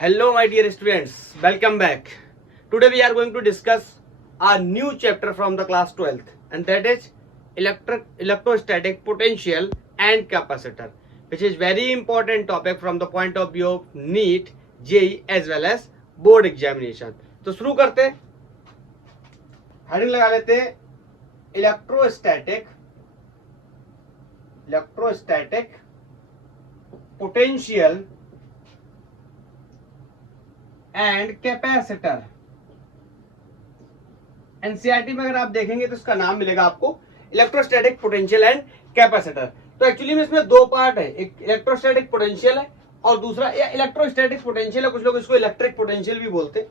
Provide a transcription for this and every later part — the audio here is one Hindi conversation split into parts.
Hello my dear students, welcome back. Today we are going to discuss a new chapter from the class 12th and that is electrostatic potential and capacitor, which is very important topic from the point of view of NEET, JEE as well as board examination. तो शुरू करते हैं, हेडिंग लगा लेते हैं electrostatic potential and capacitor. NCERT में अगर आप देखेंगे तो इसका नाम मिलेगा आपको इलेक्ट्रोस्टैटिक पोटेंशियल एंड कैपेसिटर। तो एक्चुअली में इसमें दो पार्ट है, एक इलेक्ट्रोस्टैटिक पोटेंशियल है और दूसरा या इलेक्ट्रोस्टैटिक पोटेंशियल है, कुछ लोग इसको इलेक्ट्रिक पोटेंशियल भी बोलते हैं,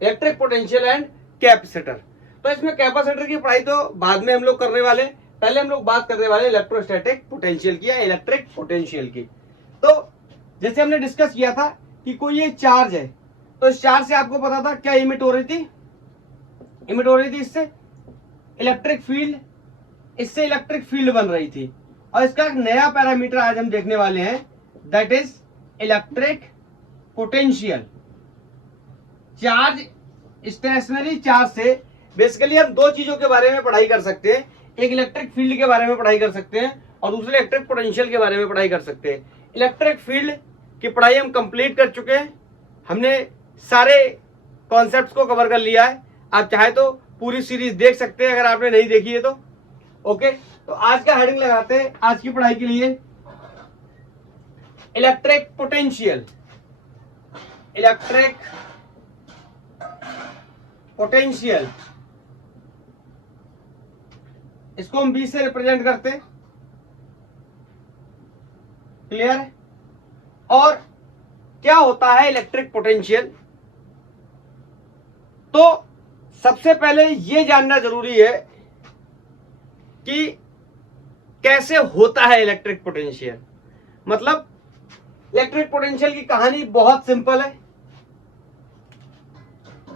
इलेक्ट्रिक पोटेंशियल एंड कैपेसिटर। तो इसमें कैपेसिटर की पढ़ाई तो बाद में हम लोग करने वाले, पहले हम लोग बात करने वाले इलेक्ट्रोस्टैटिक पोटेंशियल की या इलेक्ट्रिक पोटेंशियल की। तो जैसे हमने डिस्कस किया था कि कोई ये चार्ज है, तो इस चार्ज से आपको पता था क्या इमिट हो रही थी, इससे इलेक्ट्रिक फील्ड, इससे इलेक्ट्रिक फील्ड बन रही थी। और इसका एक नया पैरामीटर आज हम देखने वाले हैं, that is electric potential. Charge, stationary charge से बेसिकली हम दो चीजों के बारे में पढ़ाई कर सकते हैं, एक इलेक्ट्रिक फील्ड के बारे में पढ़ाई कर सकते हैं और दूसरे इलेक्ट्रिक पोटेंशियल के बारे में पढ़ाई कर सकते हैं। इलेक्ट्रिक फील्ड की पढ़ाई हम कंप्लीट कर चुके हैं, हमने सारे कॉन्सेप्ट्स को कवर कर लिया है। आप चाहे तो पूरी सीरीज देख सकते हैं अगर आपने नहीं देखी है तो। ओके, तो आज का हेडिंग लगाते हैं आज की पढ़ाई के लिए इलेक्ट्रिक पोटेंशियल। इलेक्ट्रिक पोटेंशियल, इसको हम बी से रिप्रेजेंट करते हैं, क्लियर है। और क्या होता है इलेक्ट्रिक पोटेंशियल, तो सबसे पहले यह जानना जरूरी है कि कैसे होता है इलेक्ट्रिक पोटेंशियल। मतलब इलेक्ट्रिक पोटेंशियल की कहानी बहुत सिंपल है।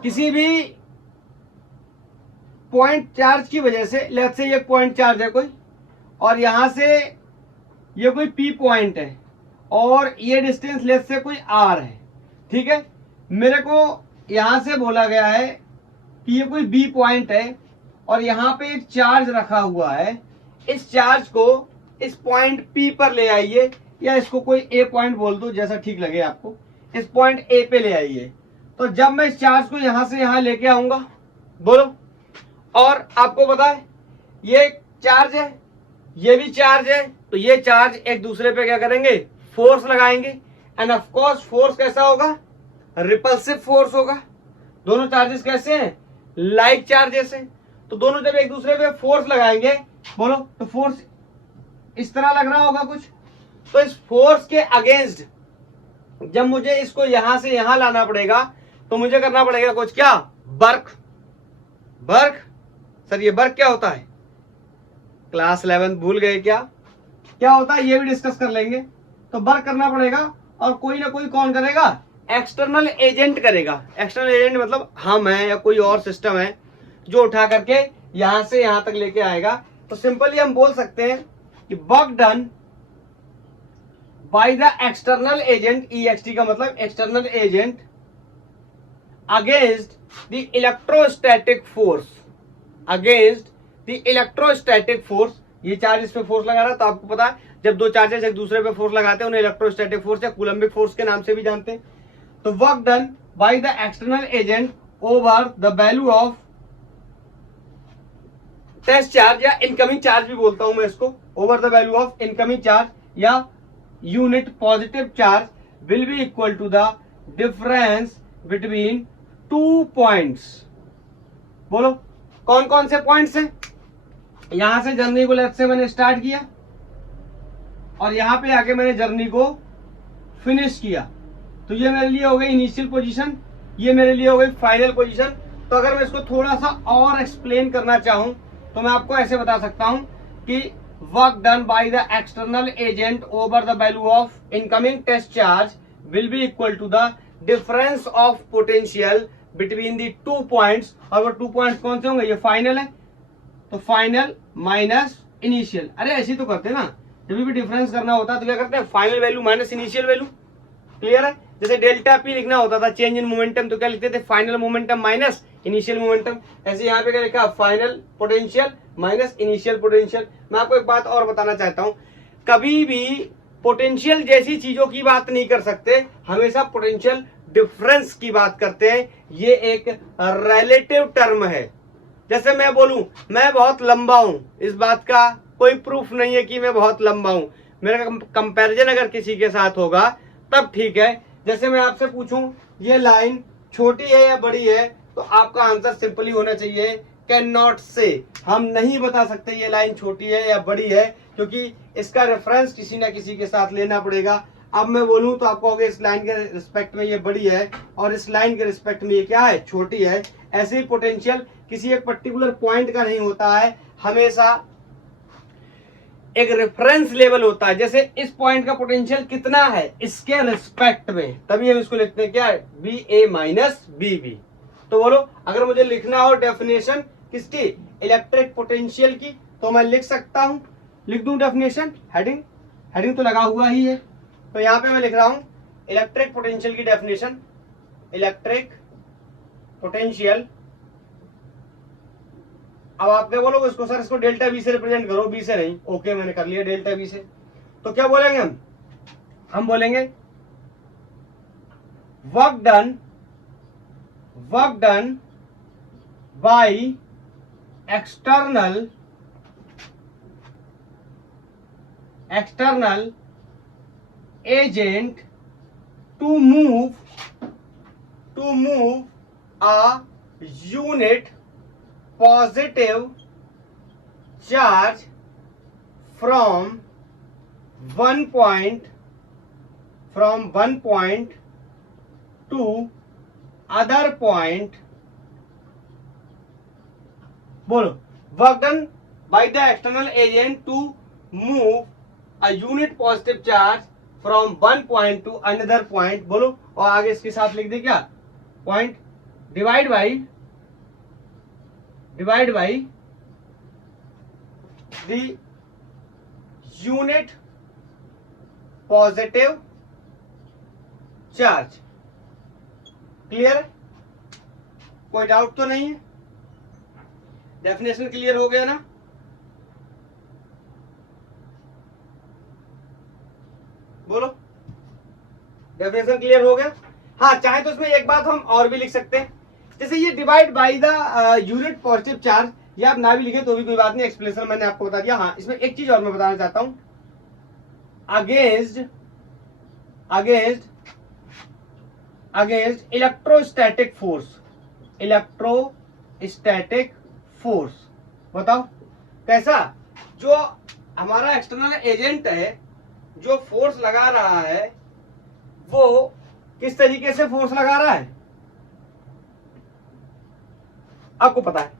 किसी भी पॉइंट चार्ज की वजह से, लेट्स से ये पॉइंट चार्ज है कोई, और यहां से ये कोई पी पॉइंट है और ये डिस्टेंस लेट्स से कोई आर है, ठीक है। मेरे को यहां से बोला गया है कि ये कोई बी पॉइंट है और यहां पे एक चार्ज रखा हुआ है, इस चार्ज को इस पॉइंट पी पर ले आइए, या इसको कोई ए पॉइंट बोल दो जैसा ठीक लगे आपको, इस पॉइंट ए पे ले आइए। तो जब मैं इस चार्ज को यहां से यहां लेके आऊंगा, बोलो, और आपको पता है ये चार्ज है, ये भी चार्ज है, तो ये चार्ज एक दूसरे पे क्या करेंगे, फोर्स लगाएंगे। एंड ऑफ कोर्स फोर्स कैसा होगा, रिपल्सिव फोर्स होगा। दोनों चार्जेस कैसे हैं, लाइक चार्जेस हैं, तो दोनों जब एक दूसरे पे फोर्स लगाएंगे, बोलो, तो फोर्स इस तरह लग रहा होगा कुछ। तो इस फोर्स के अगेंस्ट जब मुझे इसको यहां से यहां लाना पड़ेगा, तो मुझे करना पड़ेगा कुछ, क्या, वर्क। सर ये वर्क क्या होता है, क्लास 11 भूल गए क्या होता है, ये भी डिस्कस कर लेंगे। तो वर्क करना पड़ेगा और कोई ना कोई कौन करेगा, एक्सटर्नल एजेंट करेगा। एक्सटर्नल एजेंट मतलब हम हैं या कोई और सिस्टम है जो उठा करके यहां से यहां तक लेके आएगा। तो सिंपली हम बोल सकते हैं कि work done by the external agent, EXT का मतलब external agent, against the electrostatic force, against the electrostatic force. ये चार्ज इस पे फोर्स लगा रहा है, तो आपको पता है जब दो चार्जेस एक दूसरे पे फोर्स लगाते हैं उन्हें इलेक्ट्रोस्टैटिक फोर्स या कूलम्बिक फोर्स के नाम से भी जानते हैं। तो work done by the external agent over the value of test charge, या इनकमिंग चार्ज भी बोलता हूं मैं इसको, over the value of incoming charge या unit positive charge will be equal to the difference between 2 points. बोलो कौन कौन से पॉइंट्स हैं, यहां से जर्नी को लेट्स से मैंने स्टार्ट किया और यहां पे आके मैंने जर्नी को फिनिश किया, तो ये मेरे लिए हो गई इनिशियल पोजीशन, ये मेरे लिए हो गई फाइनल पोजीशन। तो अगर मैं इसको थोड़ा सा और एक्सप्लेन करना चाहूं तो मैं आपको ऐसे बता सकता हूं कि work done by the external agent over the value of incoming test charge will be equal to the difference of potential between the 2 points. और वो 2 पॉइंट्स कौन से होंगे, ये फाइनल है, तो फाइनल माइनस इनिशियल। अरे ऐसे तो करते ना, जब भी डिफरेंस करना होता है तो क्या करते हैं, final value minus initial value, clear है। जैसे डेल्टा पी लिखना होता था चेंज इन मोमेंटम, तो क्या लिखते थे, final momentum minus initial momentum. ऐसे यहाँ पे क्या लिखा, final potential minus initial potential. मैं आपको एक बात और बताना चाहता हूँ, कभी भी पोटेंशियल जैसी चीजों की बात नहीं कर सकते, हमेशा पोटेंशियल डिफरेंस की बात करते हैं। ये एक रिलेटिव टर्म है। जैसे मैं बोलूं मैं बहुत लंबा हूं, इस बात का कोई प्रूफ नहीं है कि मैं बहुत लंबा हूं। मेरा कंपैरिजन अगर किसी के साथ होगा तब ठीक है। जैसे मैं आपसे पूछूं ये लाइन छोटी है या बड़ी है, तो आपका आंसर सिंपली होना चाहिए कैन नॉट से। हम नहीं बता सकते ये लाइन छोटी है या बड़ी है, क्योंकि इसका रेफरेंस किसी ना किसी के साथ लेना पड़ेगा। अब मैं बोलूं तो आप कहोगे इस लाइन के रिस्पेक्ट में ये बड़ी है और इस लाइन के रिस्पेक्ट में ये क्या है, छोटी है। ऐसे ही पोटेंशियल किसी एक पर्टिकुलर पॉइंट का नहीं होता है, हमेशा एक रेफरेंस लेवल होता है। जैसे इस पॉइंट का पोटेंशियल कितना है इसके रिस्पेक्ट में, तभी हम इसको लिखते हैं क्या है, B A minus B B. तो बोलो अगर मुझे लिखना हो डेफिनेशन किसकी, इलेक्ट्रिक पोटेंशियल की, तो मैं लिख सकता हूं, लिख दूं डेफिनेशन, हेडिंग तो लगा हुआ ही है। तो यहां पे मैं लिख रहा हूं इलेक्ट्रिक पोटेंशियल की डेफिनेशन, इलेक्ट्रिक पोटेंशियल। अब आपने बोलोगे इसको सर इसको डेल्टा वी से रिप्रेजेंट करो, बी से नहीं। ओके मैंने कर लिया डेल्टा वी से। तो क्या बोलेंगे हम बोलेंगे work done bye external agent to move a unit positive charge from one point to other point। बोलो work done by the external agent to move a unit positive charge from one point to another point। बोलो और आगे इसके साथ लिख दे क्या, point divide by the unit positive charge। Clear है, कोई डाउट तो नहीं है, डेफिनेशन क्लियर हो गया ना। बोलो डेफिनेशन क्लियर हो गया। हाँ चाहे तो इसमें एक बात हम और भी लिख सकते हैं, जैसे ये divide by the unit positive charge, ये आप ना भी लिखे तो भी कोई बात नहीं, एक्सप्लेनेशन मैंने आपको बता दिया। हाँ इसमें एक चीज और मैं बताना चाहता हूं, अगेंस्ट इलेक्ट्रोस्टैटिक फोर्स। बताओ कैसा, जो हमारा एक्सटर्नल एजेंट है जो फोर्स लगा रहा है वो किस तरीके से फोर्स लगा रहा है आपको पता है।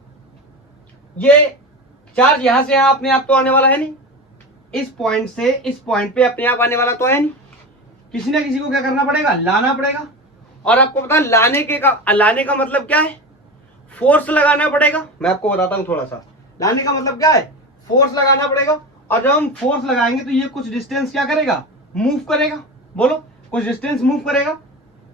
ये चार्ज यहां से यहां अपने आप तो आने वाला है नहीं, इस पॉइंट से इस पॉइंट पे अपने आप आने वाला तो है नहीं, किसी ना किसी को क्या करना पड़ेगा, लाना पड़ेगा। और आपको पता है लाने का मतलब क्या है, फोर्स लगाना पड़ेगा। मैं आपको बताता हूं थोड़ा सा, लाने का मतलब क्या है, फोर्स लगाना पड़ेगा। और जब हम फोर्स लगाएंगे तो ये कुछ डिस्टेंस क्या करेगा, मूव करेगा। बोलो कुछ डिस्टेंस मूव करेगा।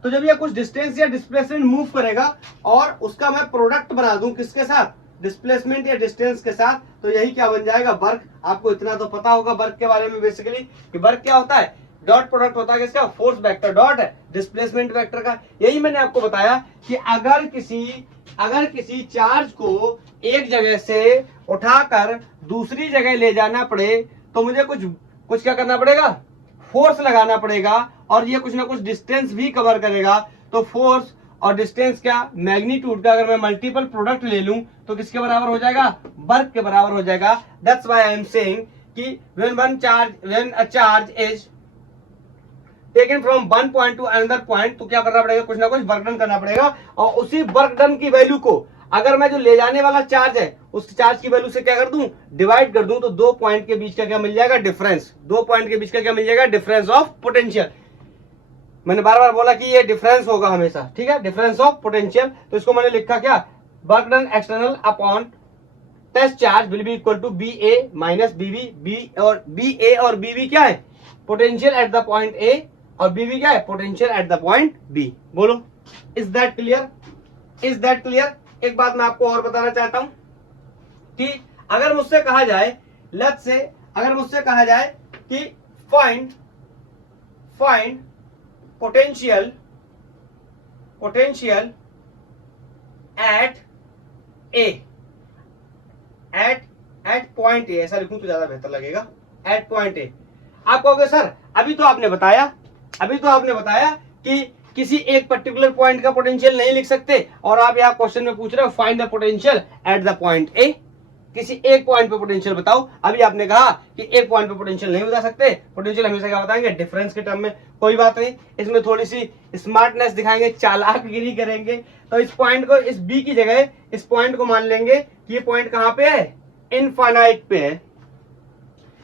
तो जब ये कुछ डिस्टेंस या डिस्प्लेसमेंट मूव करेगा और उसका मैं प्रोडक्ट बना दूं किसके साथ, डिस्प्लेसमेंट या डिस्टेंस के साथ, तो यही क्या बन जाएगा, वर्क। आपको इतना तो पता होगा वर्क के बारे में बेसिकली कि वर्क क्या होता है, डॉट प्रोडक्ट होता है किसका, force vector dot displacement vector का। यही मैंने आपको बताया कि अगर किसी चार्ज को एक जगह से उठाकर दूसरी जगह ले जाना पड़े तो मुझे कुछ क्या करना पड़ेगा, फोर्स लगाना पड़ेगा। और ये कुछ ना कुछ डिस्टेंस भी कवर करेगा। तो फोर्स और डिस्टेंस क्या, मैग्नीट्यूड का अगर मैं मल्टीपल प्रोडक्ट ले लूं तो किसके बराबर हो जाएगा, वर्क के बराबर हो जाएगा। That's why I am saying कि when a charge is taken from one point to another point, तो क्या करना पड़ेगा, कुछ ना कुछ वर्क डन करना पड़ेगा। और उसी वर्क डन की वैल्यू को अगर मैं जो ले जाने वाला चार्ज है उस चार्ज की वैल्यू से क्या कर दूं, डिवाइड कर दूं, तो दो पॉइंट के बीच का क्या मिल जाएगा, डिफरेंस। दो पॉइंट के बीच का क्या मिल जाएगा, डिफरेंस ऑफ पोटेंशियल। मैंने बार बार बोला कि ये डिफरेंस होगा हमेशा, ठीक है, डिफरेंस ऑफ पोटेंशियल। तो इसको मैंने लिखा क्या, work done external upon test charge will be equal to B A minus B B. B A और बी बी क्या है, potential at the point A और बी भी क्या है, potential at the point B. बोलो, is that clear? Is that clear? एक बात मैं आपको और बताना चाहता हूं कि अगर मुझसे कहा जाए, लेट्स से अगर मुझसे कहा जाए कि find potential at point A, ऐसा लिखूं तो ज्यादा बेहतर लगेगा, एट पॉइंट ए। आप कहोगे सर अभी तो आपने बताया कि किसी एक पर्टिकुलर पॉइंट का पोटेंशियल नहीं लिख सकते, और आप यहाँ क्वेश्चन में पूछ रहे हो find the potential at the point ए। किसी एक पॉइंट पे पोटेंशियल बताओ। अभी आपने कहा कि एक पॉइंट पे पोटेंशियल नहीं बता सकते, पोटेंशियल हमेशा क्या बताएंगे, डिफरेंस के टर्म में। कोई बात नहीं, इसमें थोड़ी सी स्मार्टनेस दिखाएंगे, चालाकगिरी करेंगे। तो इस पॉइंट को, इस बी की जगह इस पॉइंट को मान लेंगे कि ये पॉइंट कहां पे है, इनफाइनाइट पे है।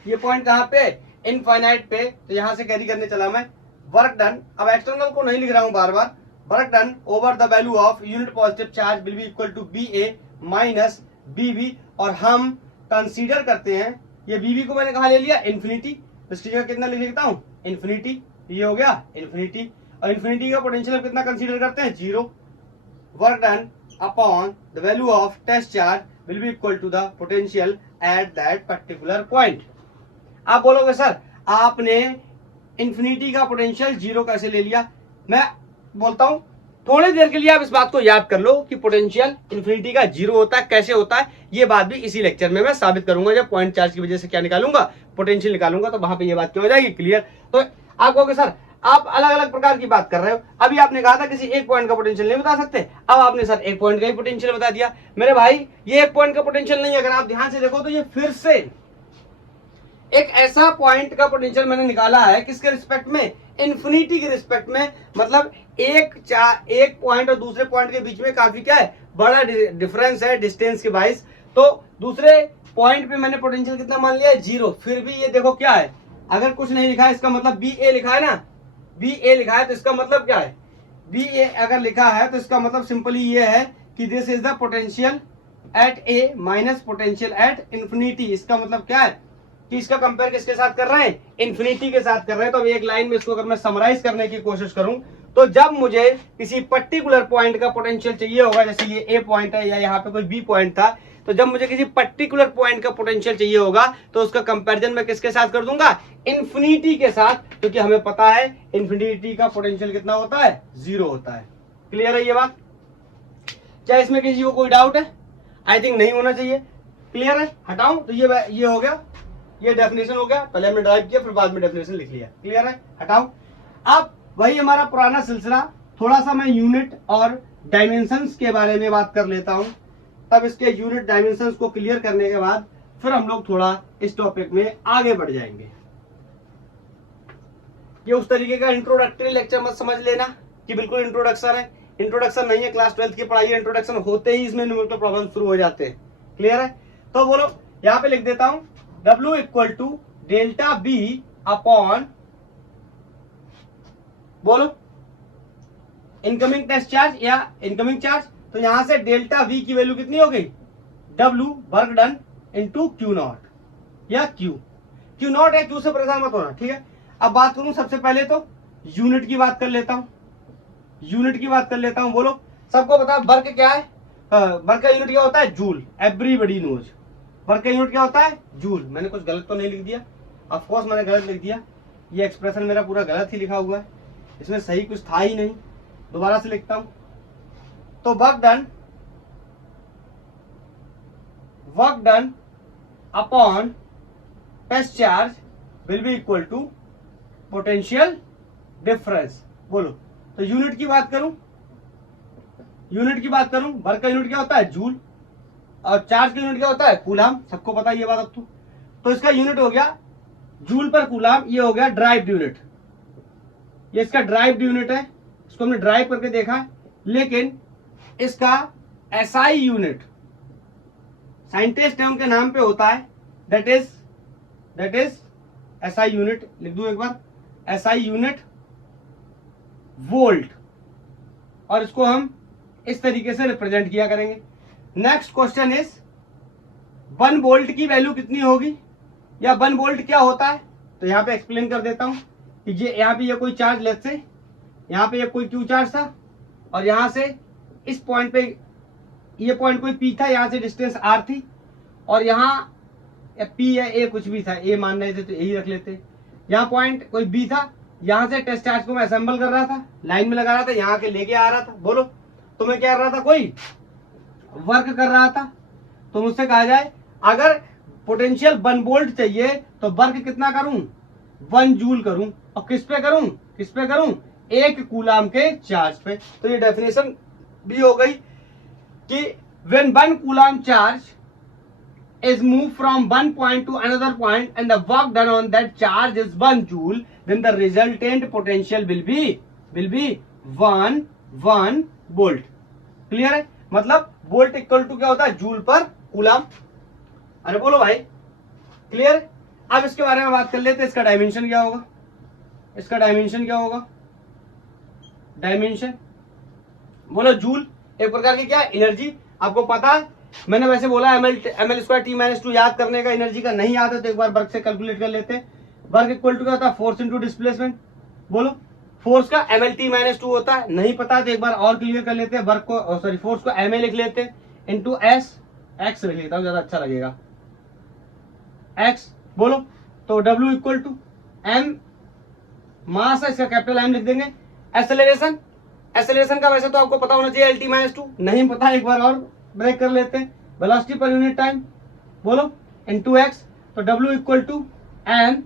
ये पॉइंट कहां पे है, इनफाइनाइट पे। तो यहां से कैरी करने चला मैं, वर्क डन। अब एक्सटर्नल को नहीं लिख रहा हूं बार बार, work done over the value of unit positive charge will be equal to B A minus B B. और हम कंसीडर करते हैं, ये बी बी को मैंने कहा ले लिया, इन्फिनिटी। तो इसकी जगह कितना लिख लिखता हूं, इन्फिनिटी। ये हो गया इन्फिनिटी, और इन्फिनिटी का पोटेंशियल कितना कंसीडर करते हैं, 0। Work done upon the value of test charge will be equal to the potential at that particular point. आप बोलोगे सर आपने इन्फिनिटी का पोटेंशियल 0 कैसे ले लिया? मैं बोलता हूं थोड़ी देर के लिए आप इस बात को याद कर लो कि पोटेंशियल इन्फिनिटी का 0 होता है, कैसे होता है। ये बात भी इसी लेक्चर में मैं साबित करूंगा, जब पॉइंट चार्ज की वजह से क्या निकालूंगा, पोटेंशियल निकालूंगा, तो वहां पे ये बात क्या हो जाएगी, क्लियर। तो आप कहोगे सर आप अलग अलग प्रकार की बात कर रहे हो। अभी आपने कहा था किसी एक पॉइंट का पोटेंशियल नहीं बता सकते, अब आपने सर एक पॉइंट का ही पोटेंशियल बता दिया। मेरे भाई ये एक पॉइंट का पोटेंशियल नहीं है, अगर आप ध्यान से देखो तो ये फिर से एक ऐसा पॉइंट का पोटेंशियल मैंने निकाला है, किसके रिस्पेक्ट में, इन्फिनिटी के रिस्पेक्ट में। मतलब एक पॉइंट और दूसरे पॉइंट के बीच में काफी क्या है, बड़ा डिफरेंस है डिस्टेंस के वाइज। तो दूसरे पॉइंट पे मैंने पोटेंशियल कितना मान लिया है, 0। फिर भी ये देखो क्या है, अगर कुछ नहीं लिखा है इसका मतलब बी ए लिखा है ना, बी ए लिखा है तो इसका मतलब क्या है, बी ए अगर लिखा है तो इसका मतलब सिंपली ये है कि this is the potential eight A minus potential at infinity. इसका मतलब क्या है कि इसका कंपेयर किसके साथ कर रहे हैं, इन्फिनिटी के साथ कर रहे हैं। तो एक लाइन में इसको अगर मैं समराइज करने की कोशिश करूं, तो जब मुझे किसी पर्टिकुलर पॉइंट का पोटेंशियल चाहिए होगा, जैसे ये ए पॉइंट है या यहाँ पे कोई बी पॉइंट था, तो जब मुझे किसी पर्टिकुलर पॉइंट का पोटेंशियल चाहिए होगा तो उसका कंपैरिजन मैं किसके साथ कर दूंगा, इन्फिनिटी के साथ, क्योंकि हमें पता है इन्फिनिटी का पोटेंशियल कितना होता है, 0 होता है। क्लियर है ये बात? क्या इसमें किसी को कोई डाउट है? आई थिंक नहीं होना चाहिए। क्लियर है? हटाऊं तो ये हो गया, ये डेफिनेशन हो गया। पहले हमने ड्राइव किया फिर बाद में डेफिनेशन लिख लिया। क्लियर है? हटाऊं। अब वही हमारा पुराना सिलसिला, थोड़ा सा मैं यूनिट और डायमेंशंस के बारे में बात कर लेता हूं। तब इसके यूनिट डायमेंशंस को क्लियर करने के बाद फिर हम लोग थोड़ा इस टॉपिक में आगे बढ़ जाएंगे। ये उस तरीके का इंट्रोडक्टरी लेक्चर मत समझ लेना कि बिल्कुल इंट्रोडक्शन है। इंट्रोडक्शन नहीं है, क्लास 12th की पढ़ाई है। इंट्रोडक्शन होते ही इसमें न्यूमेरिकल प्रॉब्लम शुरू हो जाते हैं। क्लियर है? तो बोलो, यहां पे लिख देता हूं W equal to delta B upon, बोलो इनकमिंग टेस्ट चार्ज या इनकमिंग चार्ज। तो यहां से डेल्टा V की वैल्यू कितनी हो गई, W work done into Q not या क्यू नॉट है, क्यू से परेशान मत होना, ठीक है। अब बात करूं सबसे पहले तो यूनिट की बात कर लेता हूं, बोलो सबको पता है वर्क क्या है, वर्क का यूनिट क्या होता है, जूल। एवरीबॉडी नोज वर्क का यूनिट क्या होता है, जूल। मैंने कुछ गलत तो नहीं लिख दिया? ऑफ कोर्स मैंने गलत लिख दिया, ये एक्सप्रेशन मेरा पूरा गलत ही लिखा हुआ है, इसमें सही कुछ था ही नहीं। दोबारा से लिखता हूं, तो work done upon test charge will be equal to potential difference. बोलो, तो यूनिट की बात करूं, वर्क का यूनिट क्या होता है, जूल, और चार्ज का यूनिट क्या होता है, कूलाम। सबको पता है ये बात अब तो इसका यूनिट हो गया जूल पर कूलाम। ये हो गया ड्राइव्ड यूनिट, ये इसका ड्राइव्ड यूनिट है, इसको हमने ड्राइव करके देखा है। लेकिन इसका एसआई यूनिट साइंटिस्ट टर्म के नाम पे होता है, दैट इज एसआई यूनिट। लिख दूं एक बार, एसआई यूनिट वोल्ट, और इसको हम इस तरीके से रिप्रेजेंट किया करेंगे। नेक्स्ट क्वेश्चन इज 1 वोल्ट की वैल्यू कितनी होगी, या 1 वोल्ट क्या होता है। तो यहां पे एक्सप्लेन कर देता हूं, कि ये यहाँ पे ये कोई चार्ज लेट्स से यहाँ पे ये कोई क्यू चार्ज था और यहाँ से इस पॉइंट पे ये पॉइंट कोई पी था, यहाँ से डिस्टेंस आर थी और यहाँ पी या ए कुछ भी था, ए मान रहे थे तो यही रख लेते। यहाँ पॉइंट कोई बी था, यहाँ से टेस्ट चार्ज को मैं असेंबल कर रहा था, लाइन में लगा रहा था, यहाँ के लेके आ रहा था। बोलो तो मैं क्या कर रहा था, कोई वर्क कर रहा था। तो मुझसे कहा जाए अगर पोटेंशियल 1 वोल्ट चाहिए तो वर्क कितना करूं, 1 जूल करूं। और किस पे करूं, किस पे करूं, 1 कूलाम के चार्ज पे। तो ये डेफिनेशन भी हो गई कि when 1 coulomb charge is moved from one point to another point and the work done on that charge is 1 joule, then the resultant potential will be 1 volt. Clear है? मतलब वोल्ट इक्वल टू क्या होता है, जूल पर कूलाम। अरे बोलो भाई, क्लियर है? अब इसके बारे में बात कर लेते हैं, इसका डायमेंशन क्या होगा, इसका डायमेंशन क्या होगा, डायमेंशन बोलो। जूल एक प्रकार की क्या एनर्जी, आपको पता है मैंने वैसे बोला ml स्क्वायर टी माइनस 2 याद करने का, एनर्जी का नहीं याद है तो एक बार वर्क से कैलकुलेट कर लेते हैं। वर्क इक्वल टू क्या होता है, फोर्स इनटू डिस्प्लेसमेंट। बोलो फोर्स का ml टी माइनस 2 होता है, नहीं पता तो एक बार और क्लियर कर लेते हैं। वर्क को सॉरी फोर्स को ma लिख लेते हैं इंटू एस, एक्स लिख लेता हूं ज्यादा अच्छा लगेगा, एक्स। बोलो तो w इक्वल टू m मास है, इसका कैपिटल M लिख देंगे। एक्सेलरेशन, एक्सेलरेशन का वैसे तो आपको पता होना चाहिए lt माइनस 2, नहीं पता एक बार और ब्रेक कर लेते हैं। वेलोसिटी पर यूनिट टाइम बोलो इनटू एक्स, तो w इक्वल टू एम।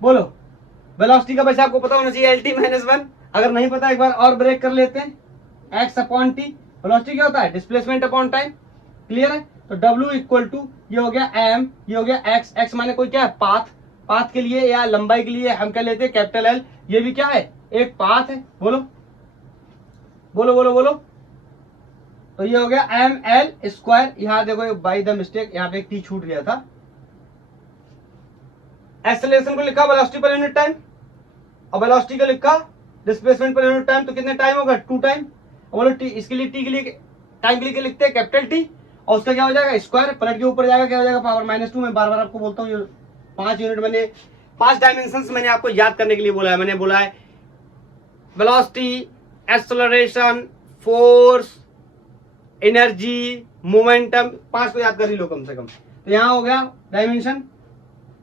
बोलो वेलोसिटी का वैसे आपको पता होना चाहिए lt माइनस 1, अगर नहीं पता एक बार और ब्रेक कर लेते हैं, x अपॉन टी। वेलोसिटी क्या होता है, डिस्प्लेसमेंट अपॉन टाइम। क्लियर है? तो w इक्वल टू ये हो गया m, ये हो गया x, x माने कोई क्या है, पाथ। पाथ के लिए या लंबाई के लिए हम क्या लेते हैं, कैपिटल L। ये भी क्या है, एक पाथ है। बोलो बोलो बोलो बोलो, तो ये हो गया एम एल स्क्वायर। यहां देखो बाय द मिस्टेक यहाँ पे एक टी छूट गया था। एक्सेलरेशन को लिखा वेलोसिटी पर यूनिट टाइम और वेलोसिटी को लिखा डिस्प्लेसमेंट पर यूनिट टाइम, तो कितने टाइम होगा, 2 टाइम। बोलो टी, इसके लिए टी के लिए टाइम के लिए लिखते हैं कैपिटल टी और उसका क्या हो जाएगा, स्क्वायर। पलट के ऊपर जाएगा, क्या हो जाएगा, पावर माइनस 2। मैं बार बार आपको बोलता हूँ ये 5 यूनिट मैंने 5 डायमेंशन मैंने आपको याद करने के लिए बोला है। मैंने बोला है velocity, acceleration, force, energy, momentum, 5 को याद कर ही लो कम से कम। तो यहां हो गया डायमेंशन,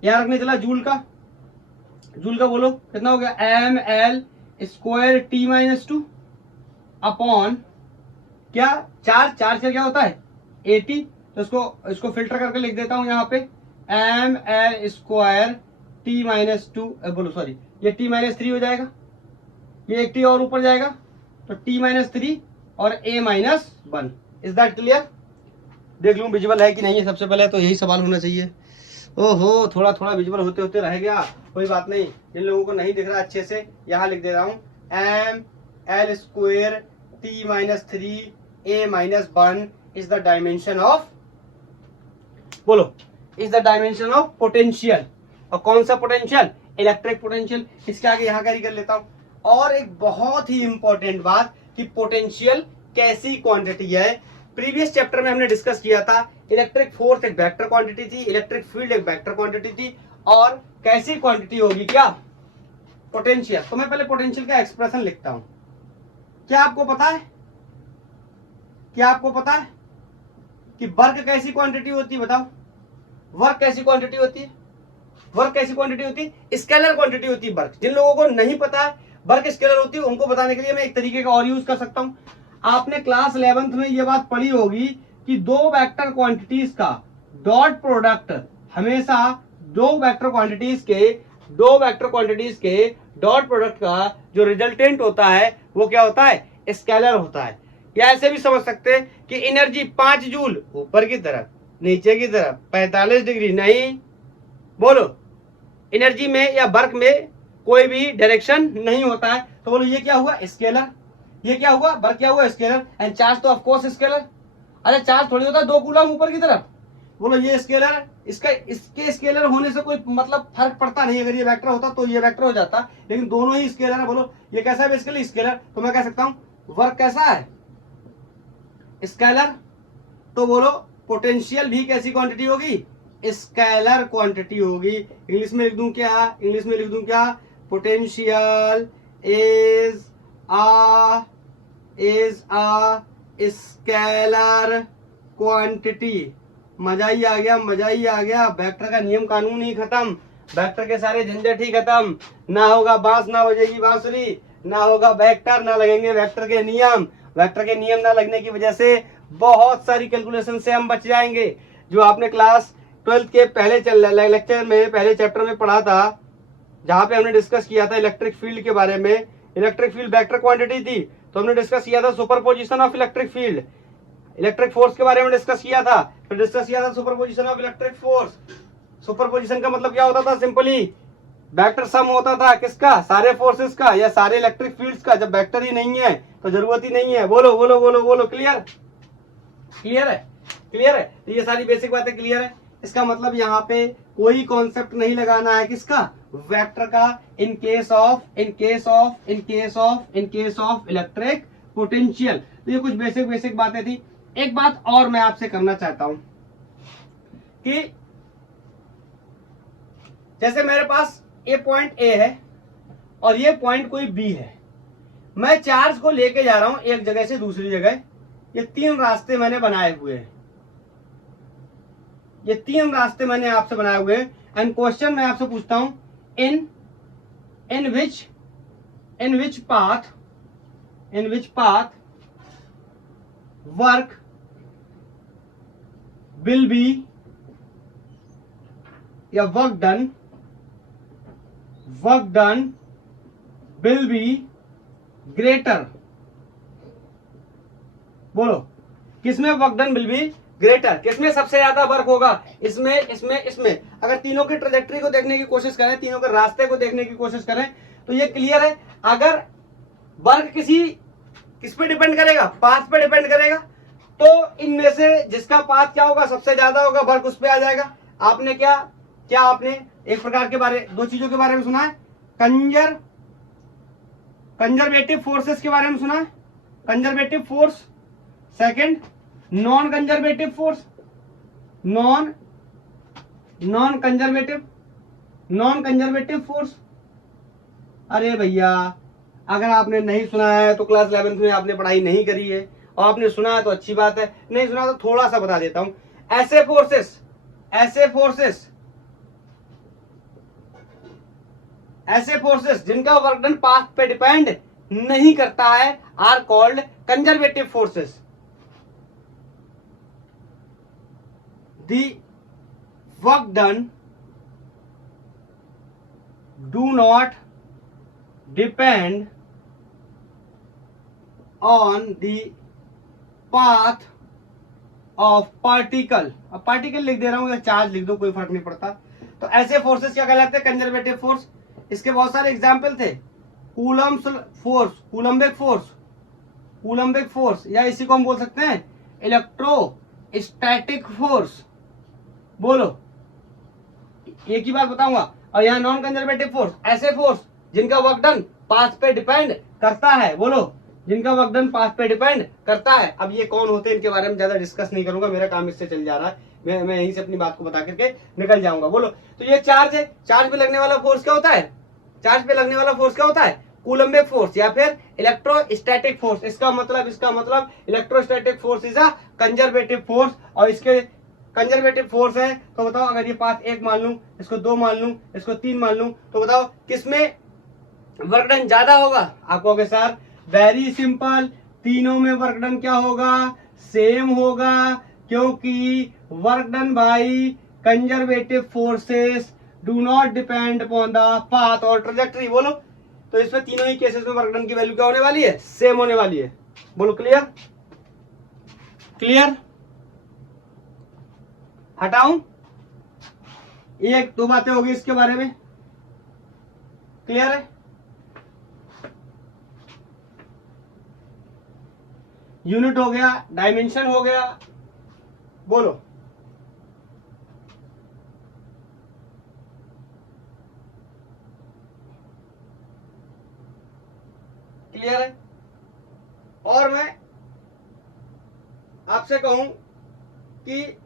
यहां रखने चला जूल का। जूल का बोलो कितना हो गया, M L square T minus 2 upon क्या, चार्ज। चार्ज का क्या होता है 80, तो इसको फिल्टर करके लिख देता हूं यहाँ पे, M L square T minus 2। बोलो सॉरी, ये टी माइनस 3 हो जाएगा, ये एक टी और ऊपर जाएगा तो टी माइनस 3 और a minus 1। Is that clear? देख लूं विजुअल है कि नहीं है, सबसे पहले तो यही सवाल होना चाहिए। ओहो, थोड़ा थोड़ा विजुअल होते होते रह गया, कोई बात नहीं। जिन लोगों को नहीं दिख रहा अच्छे से, यहाँ लिख दे रहा हूँ, M L square T minus 3 a minus 1 is the dimension of, बोलो, is the dimension of potential. और कौन सा पोटेंशियल, इलेक्ट्रिक पोटेंशियल। इसके आगे यहाँ कैरी कर लेता हूँ। और एक बहुत ही इंपॉर्टेंट बात कि पोटेंशियल कैसी क्वांटिटी है, प्रीवियस चैप्टर में हमने डिस्कस किया था। इलेक्ट्रिक फोर्स एक वेक्टर क्वांटिटी थी, इलेक्ट्रिक फील्ड एक वेक्टर क्वांटिटी थी, और कैसी क्वांटिटी होगी क्या, पोटेंशियल। तो मैं पहले पोटेंशियल का एक्सप्रेशन लिखता हूं। क्या आपको पता है, क्या आपको पता है कि वर्क कैसी क्वांटिटी होती है, बताओ। वर्क कैसी क्वांटिटी होती है, वर्क कैसी क्वांटिटी होती है, स्केलर क्वांटिटी होती है वर्क। जिन लोगों को नहीं पता है वर्क स्केलर होती है, उनको बताने के लिए मैं एक तरीके का और यूज कर सकता हूं। आपने क्लास 11th में ये बात पढ़ी होगी कि दो वेक्टर क्वांटिटीज का डॉट प्रोडक्ट हमेशा दो वेक्टर क्वांटिटीज के डॉट प्रोडक्ट का जो रिजल्टेंट होता है वो क्या होता है, स्केलर होता है। या ऐसे भी समझ सकते हैं कि एनर्जी 5 जूल ऊपर की तरफ, नीचे की तरफ 45 डिग्री नहीं, बोलो एनर्जी में या वर्क में कोई भी डायरेक्शन नहीं होता है। तो बोलो ये क्या हुआ, स्केलर। ये क्या हुआ, वर्क क्या हुआ, स्केलर। एंड चार्ज तो ऑफ कोर्स स्केलर। अरे चार्ज थोड़ी होता है 2 कूलम ऊपर की तरफ। बोलो ये स्केलर है, इसके स्केलर होने से कोई मतलब फर्क पड़ता नहीं। अगर ये वेक्टर होता तो ये वेक्टर हो जाता, लेकिन दोनों ही स्केलर है। बोलो ये कैसा है बेसिकली, स्केलर। तो मैं कह सकता हूं वर्क कैसा है, स्केलर। तो बोलो पोटेंशियल भी कैसी क्वांटिटी होगी, स्केलर क्वांटिटी होगी। इंग्लिश में लिख दूं क्या, इंग्लिश में लिख दूं क्या, potential is a scalar quantity. मजा ही आ गया, मजा ही आ गया। वेक्टर का नियम कानून ही खत्म, वेक्टर के सारे झंझट ही खत्म। ना होगा बांस, ना बजेगी बांसुरी, ना होगा वेक्टर, ना लगेंगे वेक्टर के नियम। वेक्टर के नियम ना लगने की वजह से बहुत सारी कैलकुलेशन से हम बच जाएंगे। जो आपने क्लास 12th के पहले लेक्चर में, पहले चैप्टर में पढ़ा था, जहां पे हमने डिस्कस किया था इलेक्ट्रिक फील्ड के बारे में। इलेक्ट्रिक फील्ड वेक्टर क्वांटिटी थी, तो हमने डिस्कस किया था superposition of electric field. Electric force के बारे में डिस्कस किया था, फिर डिस्कस किया था superposition of electric force. Superposition का मतलब क्या होता था? सिंपली वेक्टर सम होता था किसका? सारे फोर्सेस का या सारे इलेक्ट्रिक फील्ड्स का। जब वेक्टर ही नहीं है तो जरूरत ही नहीं है। बोलो बोलो बोलो बोलो, क्लियर? क्लियर है? क्लियर है? तो ये सारी बेसिक बातें क्लियर है। इसका मतलब यहाँ पे कोई कॉन्सेप्ट नहीं लगाना है किसका? वेक्टर का। In case of electric potential. तो ये कुछ बेसिक बातें थी। एक बात और मैं आपसे करना चाहता हूं कि जैसे मेरे पास ये पॉइंट ए है और ये पॉइंट कोई बी है, मैं चार्ज को लेके जा रहा हूं एक जगह से दूसरी जगह। ये 3 रास्ते मैंने बनाए हुए हैं, ये 3 रास्ते मैंने आपसे बनाए हुए हैं। एंड क्वेश्चन मैं आपसे पूछता हूं, in which path work will be या work done will be greater. बोलो, किसमें work done will be greater? किसमें सबसे ज्यादा वर्क होगा? इसमें, इसमें, इसमें। अगर तीनों की ट्रेजेक्टरी को देखने की कोशिश करें, तीनों के रास्ते को देखने की कोशिश करें, तो ये क्लियर है। अगर वर्क किस पे डिपेंड करेगा? पाथ पे डिपेंड करेगा। तो इनमें से जिसका पाथ क्या होगा? सबसे ज्यादा होगा, वर्क उस पे आ जाएगा। आपने क्या आपने एक प्रकार के बारे, 2 चीजों के बारे में सुना है? कंजर्वेटिव फोर्सेस के बारे में सुना है? Conservative force, second non conservative force, non conservative force. अरे भैया, अगर आपने नहीं सुना है तो क्लास 11th में आपने पढ़ाई नहीं करी है, और आपने सुना है तो अच्छी बात है, नहीं सुना तो थोड़ा सा बता देता हूं। ऐसे फोर्सेस जिनका वर्क डन पाथ पे डिपेंड नहीं करता है are called conservative forces. The work done do not depend on the path of particle। अब पार्टिकल लिख दे रहा हूं या चार्ज लिख दो, कोई फर्क नहीं पड़ता। तो ऐसे फोर्सेस क्या कहलाते हैं? Conservative force. इसके बहुत सारे एग्जाम्पल थे। कूलम्बिक फोर्स, या इसी को हम बोल सकते हैं इलेक्ट्रोस्टैटिक फोर्स। बोलो, एक ही बात बताऊंगा। और यहाँ नॉन कंजर्वेटिव फोर्स, ऐसे फोर्स जिनका वर्क डन पाथ पे डिपेंड करता है। बोलो, जिनका वर्क डन पाथ पे डिपेंड करता है। अब ये कौन होते हैं इनके बारे में ज्यादा डिस्कस नहीं करूंगा, मेरा काम इससे चल जा रहा है। मैं यहीं से अपनी बात को बता करके निकल जाऊंगा। बोलो, तो ये चार्ज है, चार्ज पे लगने वाला फोर्स क्या होता है? कूलम्बिक फोर्स या फिर इलेक्ट्रोस्टैटिक फोर्स। इसका मतलब electrostatic force is a conservative force. और इसके कंजर्वेटिव फोर्स है तो बताओ, अगर ये पाथ 1 मान लूं, इसको 2 मान लूं, इसको 3 मान लूं, तो बताओ किसमें वर्क डन ज्यादा होगा? आप कहोगे सर वेरी सिंपल, तीनों में वर्क डन क्या होगा? सेम होगा, क्योंकि work done by conservative forces do not depend upon the path और ट्रैजेक्टरी। बोलो, तो इसमें तीनों ही केसेस में वर्क डन की वैल्यू क्या होने वाली है? सेम होने वाली है। बोलो, क्लियर? हटाऊं? 1-2 बातें होगी इसके बारे में, क्लियर है? यूनिट हो गया, डायमेंशन हो गया। बोलो, क्लियर है? और मैं आपसे कहूं कि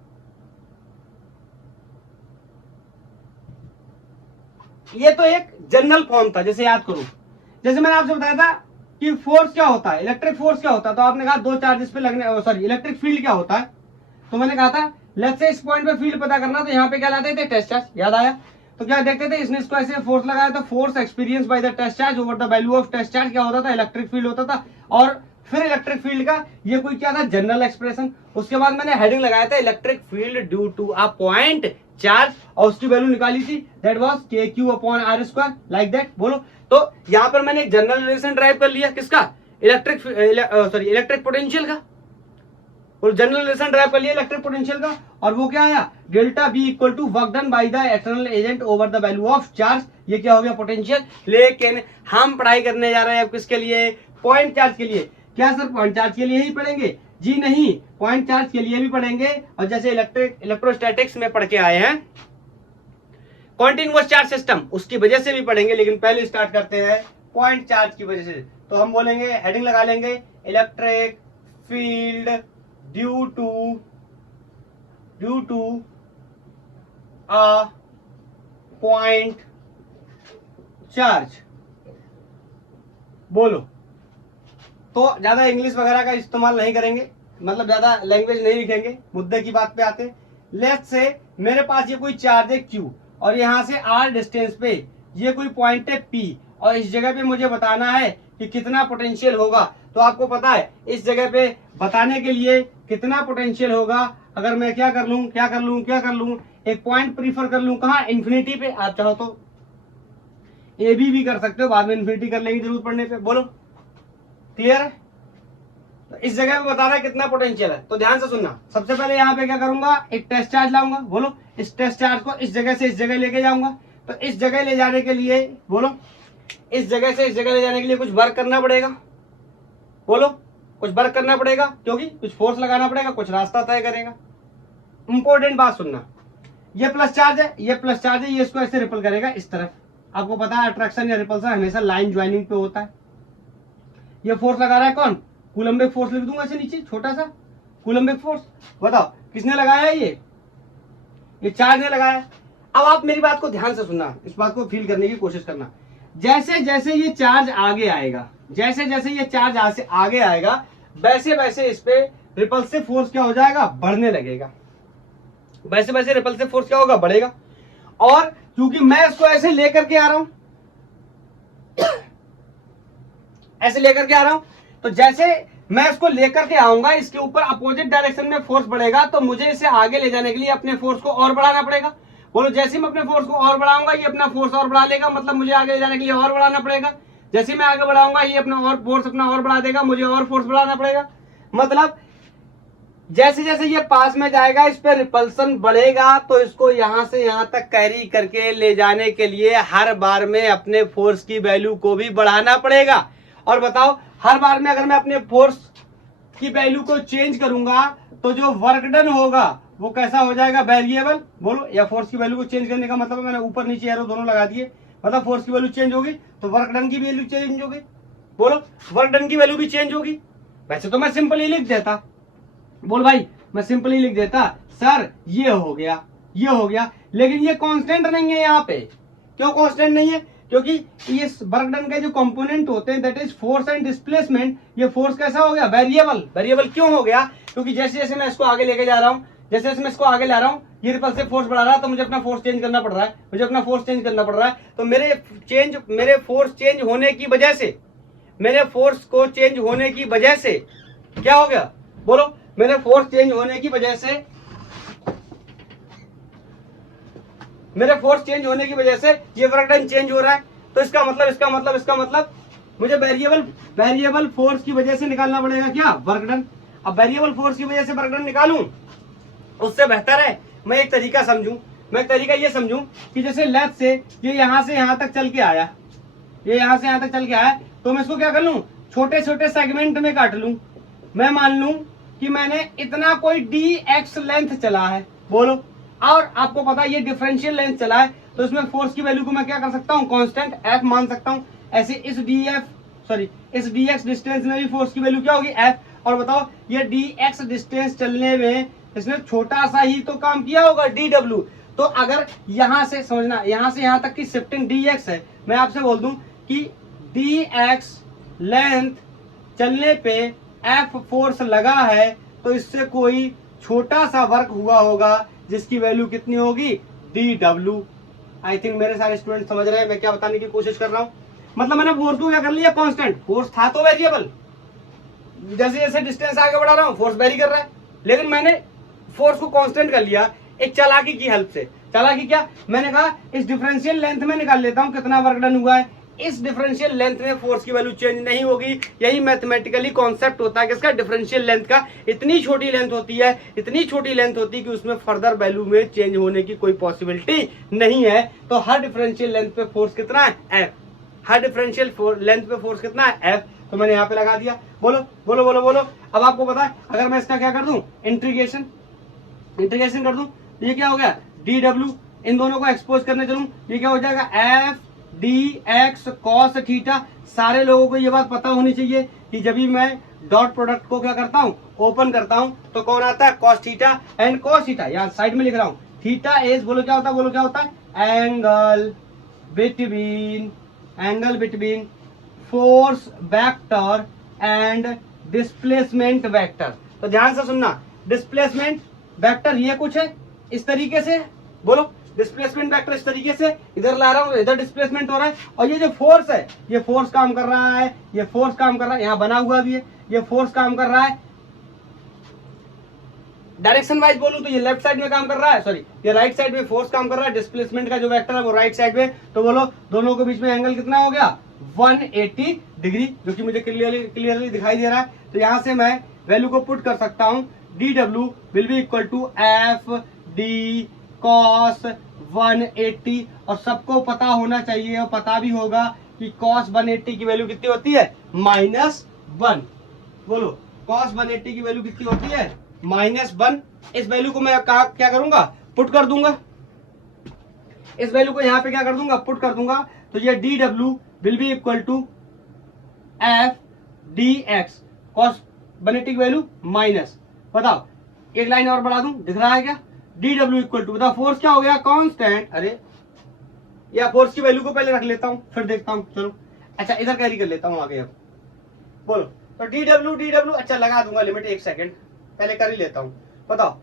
ये तो एक जनरल फॉर्म था, जैसे याद करो, जैसे मैंने आपसे बताया था कि फोर्स क्या होता है, इलेक्ट्रिक फोर्स क्या होता है, तो आपने कहा दो चार्जेस पे लगने, सॉरी इलेक्ट्रिक फील्ड क्या होता है, तो मैंने कहा था लेट्स से इस पॉइंट पे फील्ड पता करना, तो यहाँ पे क्या लाते थे, टेस्ट चार्ज, याद आया। तो क्या देखते थे, इसने इसको ऐसे फोर्स लगाया, तो force experience by the test charge over the value of test charge क्या होता था, इलेक्ट्रिक फील्ड होता था। और फिर इलेक्ट्रिक फील्ड का ये कोई क्या था, जनरल एक्सप्रेशन। उसके बाद मैंने हेडिंग लगाया था electric field due to a point charge, और उसकी वैल्यू निकाली थी, that was KQ/R², like that. बोलो, तो यहाँ पर मैंने एक जनरल रिलेशन ड्राइव कर लिया, किसका, इलेक्ट्रिक पोटेंशियल का, और जनरल रिलेशन ड्राइव कर लिया इलेक्ट्रिक पोटेंशियल का, और वो क्या आया, delta B equal to work done by the external agent over the value of charge, ये क्या हो गया, पोटेंशियल। लेकिन हम पढ़ाई करने जा रहे हैं अब किसके लिए, पॉइंट चार्ज के लिए। क्या सर पॉइंट चार्ज के लिए ही पढ़ेंगे, जी नहीं, पॉइंट चार्ज के लिए भी पढ़ेंगे, और जैसे इलेक्ट्रोस्टैटिक्स में पढ़ के आए हैं कॉन्टिन्यूअस चार्ज सिस्टम, उसकी वजह से भी पढ़ेंगे, लेकिन पहले स्टार्ट करते हैं पॉइंट चार्ज की वजह से। तो हम बोलेंगे, हेडिंग लगा लेंगे, electric field due to a point charge. बोलो, तो ज्यादा इंग्लिश वगैरह का इस्तेमाल नहीं करेंगे, मतलब ज्यादा लैंग्वेज नहीं लिखेंगे, मुद्दे की बात पे आते हैं। लेट्स से मेरे पास ये कोई चार्ज है Q, और यहाँ से R डिस्टेंस पे ये कोई पॉइंट है P, और इस जगह पे मुझे बताना है कि कितना पोटेंशियल होगा। तो आपको पता है इस जगह पे बताने के लिए कितना पोटेंशियल होगा, अगर मैं क्या कर लूं, एक पॉइंट प्रीफर कर लूं, कहाँ, इन्फिनिटी पे। आप चाहो तो ए भी कर सकते हो, बाद में इन्फिनिटी कर लेंगे जरूरत पड़ने पे। बोलो, क्लियर है। तो इस जगह पे बता रहा है कितना पोटेंशियल है, तो ध्यान से सुनना। सबसे पहले यहाँ पे क्या करूंगा, एक टेस्ट चार्ज लाऊंगा। बोलो, इस टेस्ट चार्ज को इस जगह से इस जगह लेके जाऊंगा। तो इस जगह ले जाने के लिए, बोलो, इस जगह से इस जगह ले जाने के लिए कुछ वर्क करना पड़ेगा। बोलो, कुछ वर्क करना पड़ेगा, क्योंकि कुछ फोर्स लगाना पड़ेगा, कुछ रास्ता तय करेगा। इंपॉर्टेंट बात सुनना, ये प्लस चार्ज है, ये प्लस चार्ज है, ये इसको ऐसे रिपल करेगा इस तरफ। आपको पता है अट्रैक्शन या रिपल्सन हमेशा लाइन ज्वाइनिंग पे होता है। ये फोर्स लगा रहा है कौन, कूलम्बिक फोर्स लिख दूंगा ऐसे नीचे, छोटा सा कूलम्बिक फोर्स। बताओ किसने लगाया, ये चार्ज ने लगाया। अब आप मेरी बात को ध्यान से सुनना, इस बात को फील करने की कोशिश करना। जैसे जैसे ये चार्ज आगे आएगा, जैसे जैसे ये चार्ज आगे आएगा, वैसे वैसे इस पे रिपल्सिव फोर्स क्या हो जाएगा, बढ़ने लगेगा। वैसे वैसे रिपल्सिव फोर्स क्या होगा, बढ़ेगा। और क्योंकि मैं इसको ऐसे लेकर के आ रहा हूं, ऐसे लेकर के आ रहा हूं, तो जैसे मैं इसको लेकर के आऊंगा, इसके ऊपर अपोजिट डायरेक्शन में फोर्स बढ़ेगा, तो मुझे इसे आगे ले जाने के लिए अपने फोर्स को और बढ़ाना पड़ेगा। बोलो, जैसे मैं अपने फोर्स को और बढ़ाऊंगा, ये अपना फोर्स और बढ़ा लेगा, मतलब मुझे आगे ले जाने के लिए और बढ़ाना पड़ेगा। जैसे मैं आगे बढ़ाऊंगा, ये अपना और फोर्स अपना और बढ़ा देगा, मुझे और फोर्स बढ़ाना पड़ेगा। मतलब जैसे जैसे ये पास में जाएगा, इस पे रिपल्सन बढ़ेगा, तो इसको यहां से यहां तक कैरी करके ले जाने के लिए हर बार में अपने फोर्स की वैल्यू को भी बढ़ाना पड़ेगा। और बताओ, हर बार में अगर मैं अपने फोर्स की वैल्यू को चेंज करूंगा, तो जो वर्क डन होगा वो कैसा हो जाएगा, वेरिएबल। बोलो, या फोर्स की वैल्यू को चेंज करने का मतलब मैंने ऊपर नीचे एरो दोनों लगा दिए, मतलब फोर्स की वैल्यू चेंज होगी तो वर्क डन की वैल्यू चेंज होगी। बोलो, वर्क डन की वैल्यू भी चेंज होगी। वैसे तो मैं सिंपल ही लिख देता, बोल भाई, मैं सिंपल ही लिख देता, सर ये हो गया, ये हो गया, लेकिन ये कांस्टेंट नहीं है यहाँ पे। क्यों कांस्टेंट नहीं है, क्योंकि ये वर्क डन के जो कंपोनेंट होते हैं, that is force and displacement, ये फोर्स कैसा हो गया, वेरिएबल। वेरिएबल क्यों हो गया, क्योंकि जैसे जैसे मैं इसको आगे लेके जा रहा हूँ, जैसे जैसे मैं इसको आगे ला रहा हूँ, ये रिपल्सिव फोर्स बढ़ा रहा है, तो मुझे अपना फोर्स चेंज करना पड़ रहा है, मुझे अपना फोर्स चेंज करना पड़ रहा है। तो मेरे फोर्स चेंज होने की वजह से, मेरे फोर्स को चेंज होने की वजह से क्या हो गया, बोलो, मेरे फोर्स चेंज होने की वजह से, मेरे फोर्स चेंज होने की वजह से ये वर्क डन चेंज हो रहा है। तो इसका मतलब मुझे वेरिएबल फोर्स की वजह से निकालना पड़ेगा क्या, वर्क डन। अब वेरिएबल फोर्स की वजह से वर्क डन निकालूं, उससे बेहतर है मैं एक तरीका ये समझूं कि जैसे लेफ्ट से ये यहां से यहां तक चल के आया, ये यहां से यहां तक चल के आया, तो मैं इसको क्या कर लूं, छोटे छोटे सेगमेंट में काट लूं। मैं मान लूं कि मैंने इतना कोई dx लेंथ चला है। बोलो, और आपको पता है ये डिफरेंशियल लेंथ चला है, तो इसमें फोर्स की वैल्यू को मैं क्या कर सकता हूँ, कांस्टेंट f मान सकता हूँ। ऐसे इस dx डिस्टेंस में भी फोर्स की वैल्यू क्या होगी, f। और बताओ, ये dx डिस्टेंस चलने में इसने छोटा सा ही तो काम किया होगा, dw। तो अगर यहां से समझना, यहां से यहां तक की शिफ्टिंग dx है, मैं आपसे बोल दूं कि dx लेंथ चलने पे F फोर्स लगा है, तो इससे कोई छोटा सा वर्क हुआ होगा जिसकी वैल्यू कितनी होगी, dw। आई थिंक मेरे सारे स्टूडेंट समझ रहे हैं मैं क्या बताने की कोशिश कर रहा हूं। मतलब मैंने फोर्स को क्या कर लिया, कांस्टेंट। फोर्स था तो वेरिएबल, जैसे जैसे डिस्टेंस आगे बढ़ा रहा हूं फोर्स वेरी कर रहा है, लेकिन मैंने फोर्स को कांस्टेंट कर लिया एक चालाकी की हेल्प से। चालाकी क्या, मैंने कहा इस डिफरेंशियल लेंथ में निकाल लेता हूं कितना वर्क डन हुआ है, इस डिफरेंशियल लेंथ में फोर्स की वैल्यू चेंज नहीं होगी। यही मैथमेटिकली कॉन्सेप्ट होता है किसका, डिफरेंशियल लेंथ का। इतनी छोटी लेंथ होती है, इतनी छोटी लेंथ होती है कि उसमें फर्दर वैल्यू में चेंज होने की कोई पॉसिबिलिटी नहीं है। तो हर डिफरेंशियल लेंथ पे फोर्स कितना है, एफ। हर डिफरेंशियल लेंथ पे फोर्स कितना है, एफ। तो मैंने यहाँ पे लगा दिया। बोलो बोलो बोलो बोलो। अब आपको पता है अगर मैं इसका क्या कर दूं, इंटीग्रेशन कर दूं, ये क्या हो गया, डी डब्ल्यू। इन दोनों को एक्सपोज करने चलूं, ये क्या हो जाएगा, F d x cos theta. सारे लोगों को ये बात पता होनी चाहिए कि जब भी मैं डॉट प्रोडक्ट को क्या करता हूं, ओपन करता हूं, तो कौन आता है, cos theta. And cos theta यहाँ साइड में लिख रहा हूं, थीटा इज, बोलो क्या होता है, बोलो क्या होता है, angle between force vector and displacement vector. तो ध्यान से सुनना, डिस्प्लेसमेंट वेक्टर ये कुछ है इस तरीके से, बोलो डिस्प्लेसमेंट वेक्टर इस तरीके से इधर ला रहा हूं, इधर डिस्प्लेसमेंट हो रहा है, और ये जो फोर्स है, ये फोर्स काम कर रहा है, ये फोर्स काम कर रहा है, यहां बना हुआ भी है, ये फोर्स काम कर रहा है डायरेक्शन वाइज बोलूं तो ये लेफ्ट साइड में काम कर रहा है, सॉरी ये राइट साइड में फोर्स काम कर रहा है, डिस्प्लेसमेंट का जो वेक्टर है वो राइट साइड में। तो बोलो दोनों के बीच में एंगल कितना हो गया, 180 डिग्री, जो कि मुझे क्लियरली दिखाई दे रहा है। तो यहां से मैं वैल्यू को पुट कर सकता हूं, DW will be equal to F d cos 180। और सबको पता होना चाहिए और पता भी होगा कि कॉस 180 की वैल्यू कितनी होती है, -1। बोलो कॉस 180 की वैल्यू कितनी होती है, -1। इस वैल्यू को मैं क्या करूंगा, पुट कर दूंगा, इस वैल्यू को यहां पे क्या कर दूंगा, पुट कर दूंगा। तो ये DW will be equal to F d x cos 180 की वैल्यू माइनस, बताओ एक लाइन और बढ़ा दूं, दिख रहा है क्या, DW इक्वल टू, बताओ फोर्स क्या हो गया, कांस्टेंट। अरे या फोर्स की वैल्यू को पहले रख लेता हूं फिर देखता हूं, चलो अच्छा इधर कैरी कर लेता हूं आगे। अब बोलो तो DW अच्छा लगा दूंगा लिमिट, एक सेकंड पहले कर ही लेता हूं। बताओ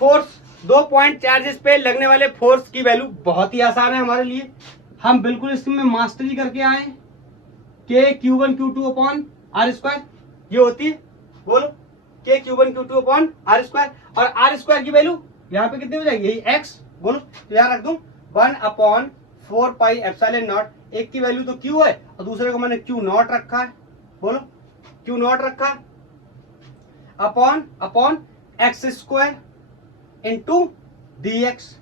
फोर्स, 2 पॉइंट चार्जेस पे लगने वाले फोर्स की वैल्यू बहुत ही आसान है हमारे लिए, हम बिल्कुल इसमें मास्टरी करके आए। K Q1 Q2 upon R square ये होती है, बोलो K Q1 Q2 upon R square, और R स्क्वायर की वैल्यू यहाँ पे कितनी हो जाएगी, यही x। बोलो तो यहाँ रख दूं 1/4 पाई एप्सिलॉन नॉट, एक की वैल्यू तो Q है और दूसरे को मैंने Q0 रखा है, बोलो Q0 रखा है, upon x square into dx।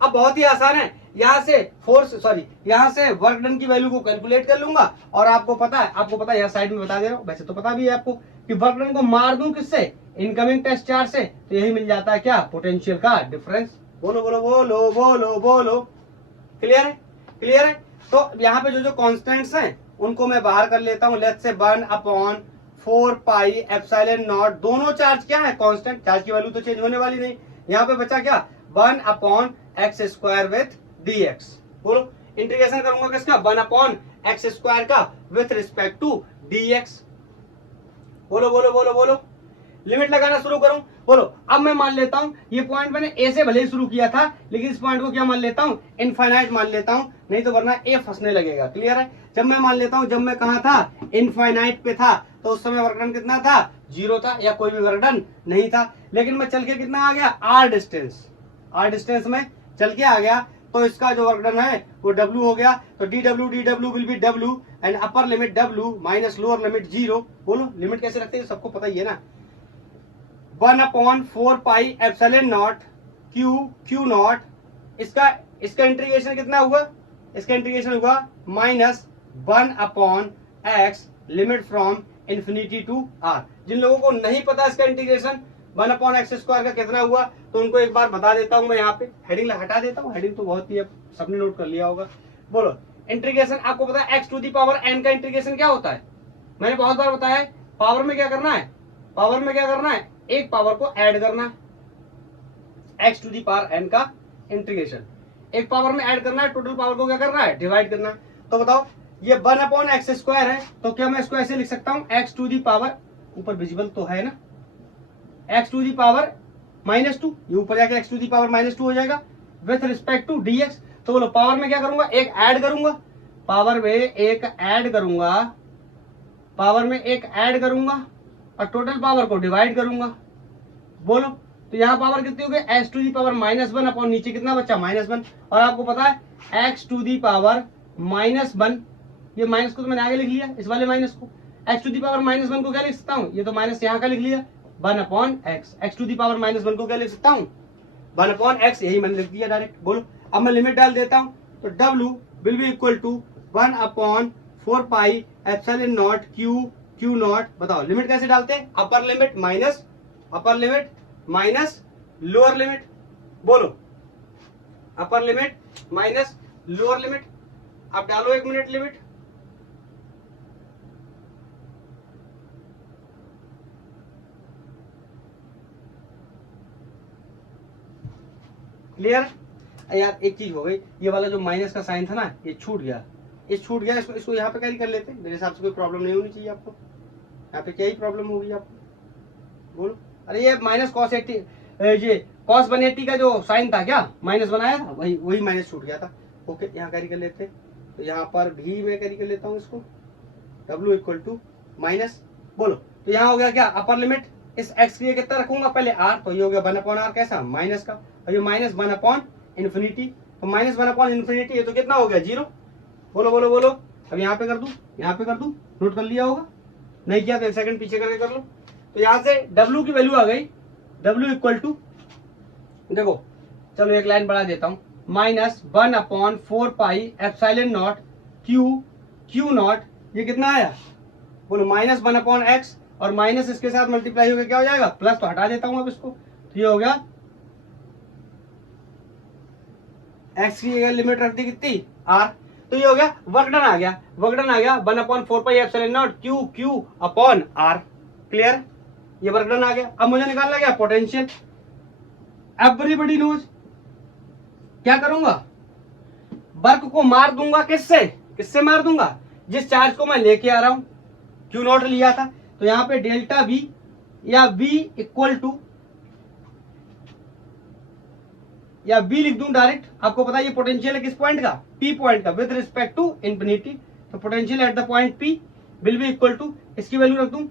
अब बहुत ही आसान है, यहां से फोर्स यहां से वर्क डन की वैल्यू को कैलकुलेट कर लूंगा, और आपको पता है यहाँ साइड में बता दे रहा हूं, वैसे तो पता भी है आपको कि वर्क डन को मार दूं किससे, इनकमिंग टेस्ट चार्ज से, तो यही मिल जाता है क्या, पोटेंशियल का डिफरेंस। बोलो बोलो बोलो बोलो बोलो, क्लियर है, क्लियर है। तो यहाँ पे जो कॉन्स्टेंट्स हैं उनको मैं बाहर कर लेता हूं, let's say 1/4 pi epsilon not, दोनों चार्ज क्या है, कांस्टेंट, चार्ज की वैल्यू तो चेंज होने वाली नहीं। यहाँ पे बचा क्या, 1/x स्क्वायर विथ dx। बोलो इंटीग्रेशन करूंगा किसका, 1/x स्क्वायर का विथ रिस्पेक्ट टू dx। बोलो बोलो बोलो बोलो, लिमिट लगाना शुरू करूं। बोलो अब मैं मान लेता हूं ये पॉइंट मैंने ए से भले ही शुरू किया था, लेकिन इस पॉइंट को क्या मान लेता हूं, इनफाइनाइट मान लेता हूं, नहीं तो वरना ए फंसने लगेगा। क्लियर है, जब मैं मान लेता हूं, जब मैं कहा था इनफाइनाइट पे था, तो उस समय वर्क डन कितना था, 0 था, या कोई भी वर्क डन नहीं था। लेकिन मैं चल के कितना आ गया, आर डिस्टेंस में चल के आ गया, तो इसका जो वर्क डन है वो W हो गया। तो DW will B W and upper limit W minus lower limit 0। बोलो लिमिट कैसे रखते हैं, सबको पता ही है ना, 1/4 पाई एप्सिलॉन नॉट Q0। इसका इंटीग्रेशन कितना हुआ, इसका इंटीग्रेशन हुआ -1/x limit from infinity to r। जिन लोगों को नहीं पता इसका इंटीग्रेशन 1/x स्क्वायर का कितना हुआ, तो उनको एक बार बता देता हूं मैं, यहाँ पे हेडिंग हटा देता हूँ, हेडिंग तो बहुत ही सबने नोट कर लिया होगा। बोलो इंटीग्रेशन, आपको पता है x to the power n का इंटीग्रेशन क्या होता है, मैंने बहुत बार बताया है, पावर में क्या करना है, एक पावर को ऐड करना है, x to the power n का इंटीग्रेशन, एक पावर में ऐड करना है, टोटल पावर को क्या करना है, डिवाइड करना है। तो बताओ ये 1/x² है, तो क्या मैं इसको ऐसे लिख सकता हूँ, x टू दी पावर, ऊपर विजिबल तो है ना, x टू दी पावर -2, ये ऊपर जाके x टू दी पावर -2 हो जाएगा विथ रिस्पेक्ट टू dx। तो बोलो पावर में क्या करूंगा, एक ऐड करूंगा, पावर में एक ऐड करूंगा, पावर में एक ऐड करूंगा और टोटल पावर को डिवाइड करूंगा। बोलो तो यहाँ पावर कितनी हो गई, x to the power -1 upon नीचे कितना बच्चा -1, और आपको पता है x टू दी पावर -1, ये माइनस को तो मैंने आगे लिख लिया, इस वाले माइनस को, x टू दी पावर -1 को क्या लिख सकता हूँ, ये तो माइनस यहाँ का लिख लिया 1/x, x to the power -1 को क्या लिख सकता हूँ 1/x, यही मैंने लिख दिया डायरेक्ट। बोलो अब मैं लिमिट डाल देता हूँ, तो W will be equal to 1/4πε0 q not. बताओ लिमिट कैसे डालते हैं, upper limit minus lower limit. बोलो upper limit minus lower limit, अब डालो 1 मिनट लिमिट। क्लियर यार, एक चीज हो गई, ये वाला जो माइनस का साइन था ना, ये छूट गया, इसको यहाँ पे कैरी कर लेते हैं, मेरे हिसाब से कोई प्रॉब्लम नहीं होनी चाहिए आपको, यहाँ पे क्या ही प्रॉब्लम होगी आपको। बोलो अरे ये माइनस cos 80, ये cos 180 का जो साइन था क्या माइनस बनाया था, वही माइनस छूट गया था। ओके यहाँ कैरी कर लेते हैं, तो यहाँ पर भी मैं कैरी कर लेता हूँ इसको, W इक्वल टू माइनस। बोलो तो यहाँ हो गया क्या, अपर लिमिट इस x के लिए कितना रखूंगा, पहले r, तो ये हो गया 1/r कैसा माइनस का, और ये -1/∞, तो -1/∞, ये तो कितना हो गया 0। बोलो बोलो बोलो, अब यहाँ पे कर दूं, नोट कर लिया होगा, नहीं किया तो 1 सेकंड पीछे करके कर लो। तो यहाँ से W की वैल्यू आ गई, W इक्वल टू, देखो चलो एक लाइन बढ़ा देता हूँ, -1/4πε0 q नॉट, ये कितना आया, बोलो -1/x, और माइनस इसके साथ मल्टीप्लाई होकर क्या हो जाएगा, प्लस, तो हटा देता हूं अब इसको, तो ये हो गया x की जगह लिमिट रख दी कितनी r, तो ये हो गया वर्क डन आ गया 1/4πε0 q अपॉन r। क्लियर, ये वर्क डन आ गया। अब मुझे निकालना क्या, पोटेंशियल। एवरीबॉडी नोज क्या करूंगा, वर्क को मार दूंगा, किससे मार दूंगा, जिस चार्ज को मैं लेके आ रहा हूं, Q नॉट लिया था, तो यहाँ पे डेल्टा V या V इक्वल टू, या V लिख दूं डायरेक्ट, आपको पता है ये पोटेंशियल है किस पॉइंट का, P पॉइंट का, विद रिस्पेक्ट टू इंफिनिटी, तो potential at the point P will be equal to, इसकी वैल्यू रख दूं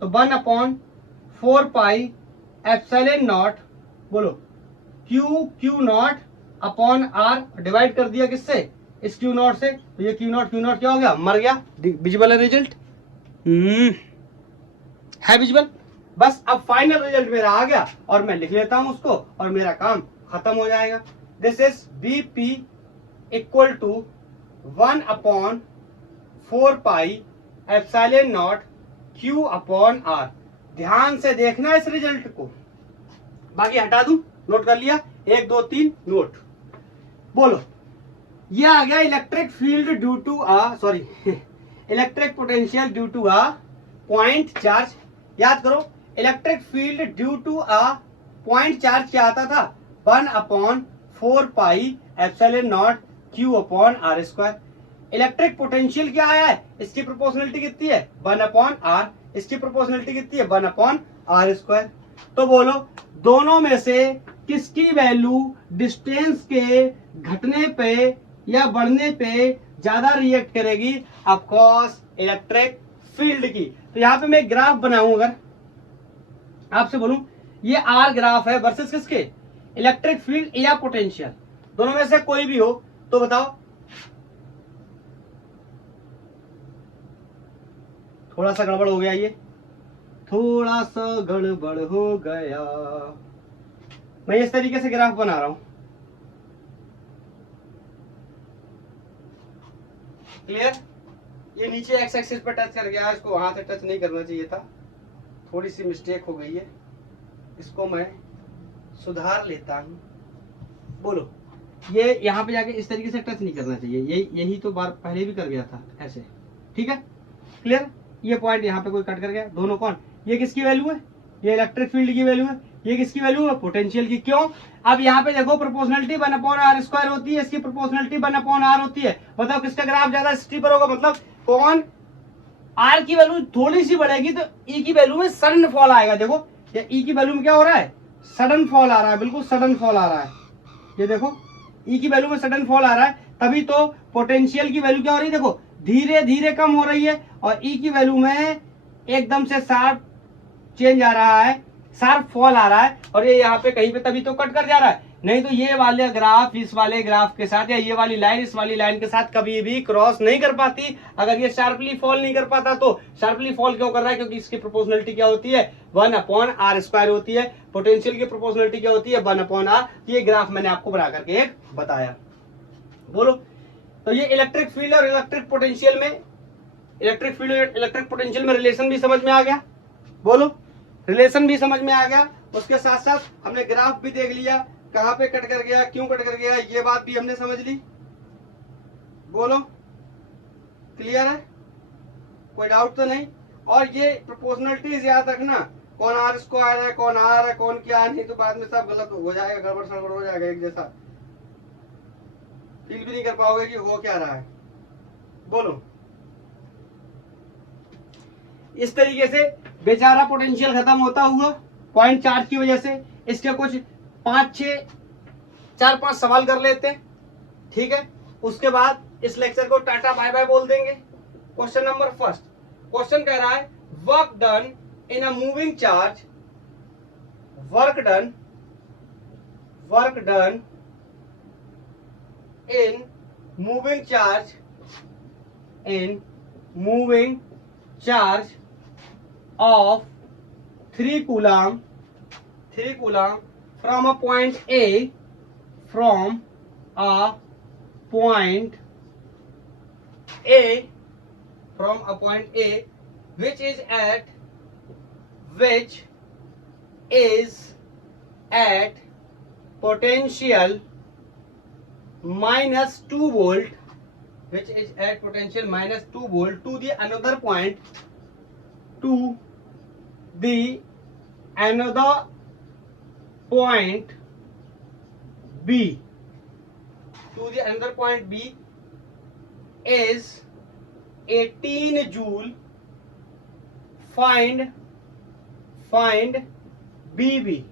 तो 1/4πε0, बोलो Q naught upon R, divide कर दिया किससे, इस Q नॉट से, तो ये Q नॉट क्या हो गया, मर गया। विजिबल है रिजल्ट, है विजिबल। बस अब फाइनल रिजल्ट मेरा आ गया, और मैं लिख लेता हूं उसको, और मेरा काम खत्म हो जाएगा। This is BP equal to 1/4πε0 Q upon R। ध्यान से देखना इस रिजल्ट को, बाकी हटा दूं, नोट कर लिया, 1 2 3 नोट। बोलो ये आ गया electric field due to electric potential due to a point charge. याद करो electric field due to a point charge क्या आता था, 1/4πε0 Q upon r²। Electric potential क्या आया है, इसकी प्रोपोर्शनलिटी कितनी है, 1/r, इसकी प्रोपोर्शनलिटी कितनी है, 1/r²। तो बोलो दोनों में से किसकी वैल्यू डिस्टेंस के घटने पे या बढ़ने पे ज्यादा रिएक्ट करेगी, ऑफ कोर्स इलेक्ट्रिक फील्ड की। तो यहाँ पे मैं ग्राफ बनाऊं, अगर आपसे बोलूं ये आर ग्राफ है वर्सेस किसके, इलेक्ट्रिक फील्ड या पोटेंशियल, दोनों में से कोई भी हो, तो बताओ। थोड़ा सा गड़बड़ हो गया, ये थोड़ा सा गड़बड़ हो गया, मैं इस तरीके से ग्राफ बना रहा हूं। क्लियर, ये नीचे एक्स एक्सिस पे टच कर गया, इसको वहां से टच नहीं करना चाहिए था, थोड़ी सी मिस्टेक हो गई है, इसको मैं सुधार लेता हूं। बोलो ये यहाँ पे जाके इस तरीके से टच नहीं करना चाहिए, यही तो बार पहले भी कर गया था ऐसे, ठीक है। क्लियर, ये पॉइंट यहाँ पे कोई कट कर गया, दोनों कौन, ये किसकी वैल्यू है, ये इलेक्ट्रिक फील्ड की वैल्यू है, ये किसकी वैल्यू है? पोटेंशियल की। क्यों? अब यहाँ पे देखो प्रोपोर्शनलिटी 1/r² होती है, इसकी प्रोपोर्शनलिटी 1/r होती है। बताओ किसका ग्राफ ज्यादा स्टीप पर होगा? मतलब कौन आर की वैल्यू थोड़ी सी बढ़ेगी तो ई की वैल्यू में सडन फॉल आएगा। देखो ये ई की वैल्यू में क्या हो रहा है? सडन फॉल आ रहा है, बिल्कुल सडन फॉल आ रहा है। ये देखो ई की वैल्यू में सडन फॉल आ रहा है, तभी तो पोटेंशियल की वैल्यू क्या हो रही है? देखो धीरे धीरे कम हो रही है और ई की वैल्यू में एकदम से शार्प चेंज आ रहा है, शार्प फॉल आ रहा है। और ये यहाँ पे कहीं पे तभी तो कट कर जा रहा है, नहीं तो ये वाले ग्राफ इस वाले ग्राफ के साथ या ये वाली लाइन इस वाली लाइन के साथ कभी भी क्रॉस नहीं कर पाती। अगर ये शार्पली फॉल नहीं कर पाता तो शार्पली फॉल क्यों कर रहा है? क्योंकि इसकी प्रोपोर्शनलिटी क्या होती है? 1/r² होती है। पोटेंशियल की प्रोपोर्शनलिटी क्या होती है? 1/r। ये ग्राफ मैंने आपको बना करके एक बताया। बोलो तो ये इलेक्ट्रिक फील्ड और इलेक्ट्रिक पोटेंशियल में, इलेक्ट्रिक फील्ड और इलेक्ट्रिक पोटेंशियल में रिलेशन भी समझ में आ गया। बोलो रिलेशन भी समझ में आ गया। उसके साथ साथ हमने ग्राफ भी देख लिया, कहां पे कट कर गया, क्यों कट कर गया, ये बात भी हमने समझ ली। बोलो क्लियर है? कोई डाउट तो नहीं? और ये प्रोपोर्शनलिटीज याद रखना, कौन r² है, कौन r है, कौन क्या है, नहीं तो बाद में सब गलत हो जाएगा, गड़बड़ सड़बड़ हो जाएगा, एक जैसा फील भी नहीं कर पाओगे कि हो क्या रहा है। बोलो इस तरीके से बेचारा पोटेंशियल खत्म होता हुआ पॉइंट चार्ज की वजह से। इसके कुछ 4-5 सवाल कर लेते हैं, ठीक है? उसके बाद इस लेक्चर को टाटा बाय बाय बोल देंगे। क्वेश्चन नंबर फर्स्ट, क्वेश्चन कह रहा है work done in a moving charge, work done in moving charge, in moving charge of 3 coulomb from a point A, from a point A, which is at potential minus 2 volt, which is at potential minus 2 volt to the another point, to the another point B, to the another point B is 18 joule. Find BB।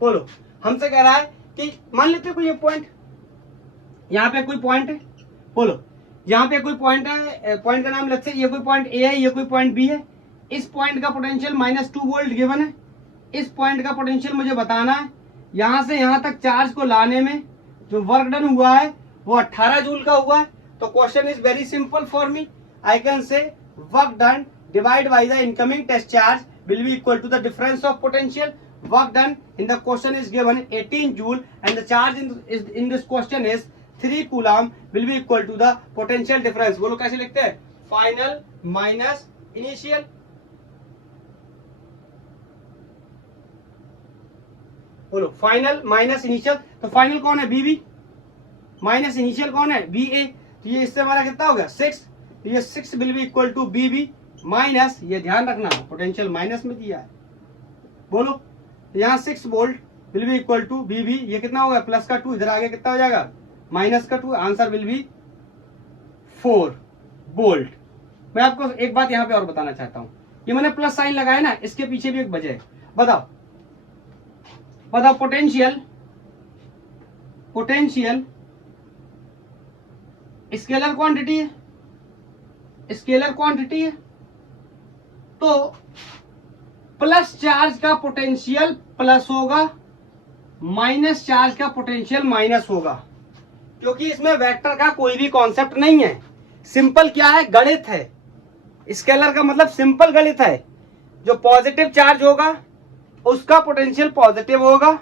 बोलो हमसे कह रहा है कि मान लेते हैं कोई ये पॉइंट, यहाँ पे कोई पॉइंट है। बोलो यहाँ पे कोई पॉइंट है, पॉइंट का नाम लेते हैं, ये कोई पॉइंट ए है, ये कोई पॉइंट बी है। इस पॉइंट का पोटेंशियल -2 वोल्ट गिवन है। इस पॉइंट का पोटेंशियल मुझे बताना है। यहां से यहां तक चार्ज को लाने में जो वर्क डन हुआ है वो 18 जूल का हुआ है। तो question is very simple for me. I can say work done divide by the incoming test charge will be equal to the difference of potential. Work done in the question is given 18 joule and the charge in this question is 3 coulomb will be equal to the potential difference. बोलो कैसे लिखते हैं? Final minus initial. बोलो फाइनल माइनस इनिशियल। तो फाइनल कौन है? बीबी। माइनस इनिशियल कौन है? बी ए। तो ये इससे हमारा कितना हो गया? 6। तो ये 6 will be equal to B B minus, ये ध्यान रखना पोटेंशियल माइनस में दिया है। बोलो तो यहाँ 6 volt will be equal to B B, ये कितना होगा? प्लस का 2, इधर आगे कितना हो जाएगा? माइनस का 2। Answer will be 4 volt. मैं आपको एक बात यहाँ पे और बताना चाहता हूँ, ये मैंने प्लस साइन लगाया ना, इसके पीछे भी एक वजह है। बताओ पोटेंशियल स्केलर क्वांटिटी है, तो प्लस चार्ज का पोटेंशियल प्लस होगा, माइनस चार्ज का पोटेंशियल माइनस होगा, क्योंकि इसमें वेक्टर का कोई भी कॉन्सेप्ट नहीं है। सिंपल क्या है? गणित है। स्केलर का मतलब सिंपल गणित है। जो पॉजिटिव चार्ज होगा उसका पोटेंशियल पॉजिटिव होगा,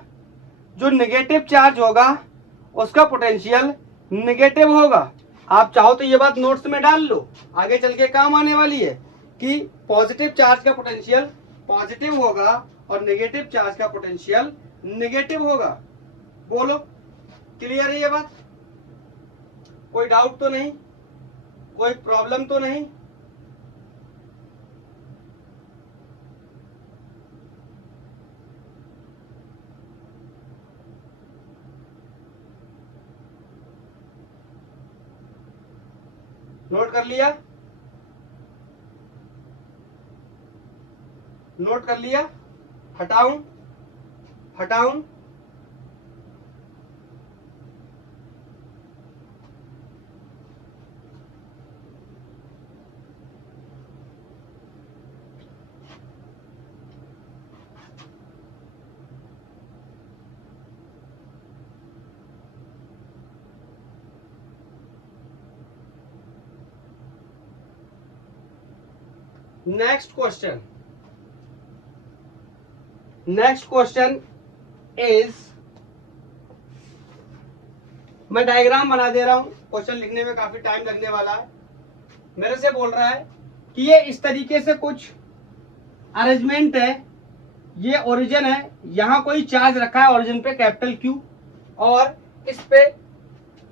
जो नेगेटिव चार्ज होगा उसका पोटेंशियल नेगेटिव होगा। आप चाहो तो ये बात नोट्स में डाल लो, आगे चल के काम आने वाली है कि पॉजिटिव चार्ज का पोटेंशियल पॉजिटिव होगा और नेगेटिव चार्ज का पोटेंशियल नेगेटिव होगा। बोलो क्लियर है ये बात? कोई डाउट तो नहीं? कोई प्रॉब्लम तो नहीं? नोट कर लिया, नोट कर लिया, हटाऊं, हटाऊं, next question, next question is, मैं डायग्राम बना दे रहा हूं, क्वेश्चन लिखने में काफी टाइम लगने वाला है। मेरे से बोल रहा है कि ये इस तरीके से कुछ अरेंजमेंट है, ये ओरिजिन है, यहां कोई चार्ज रखा है ओरिजिन पे कैपिटल क्यू, और इस पे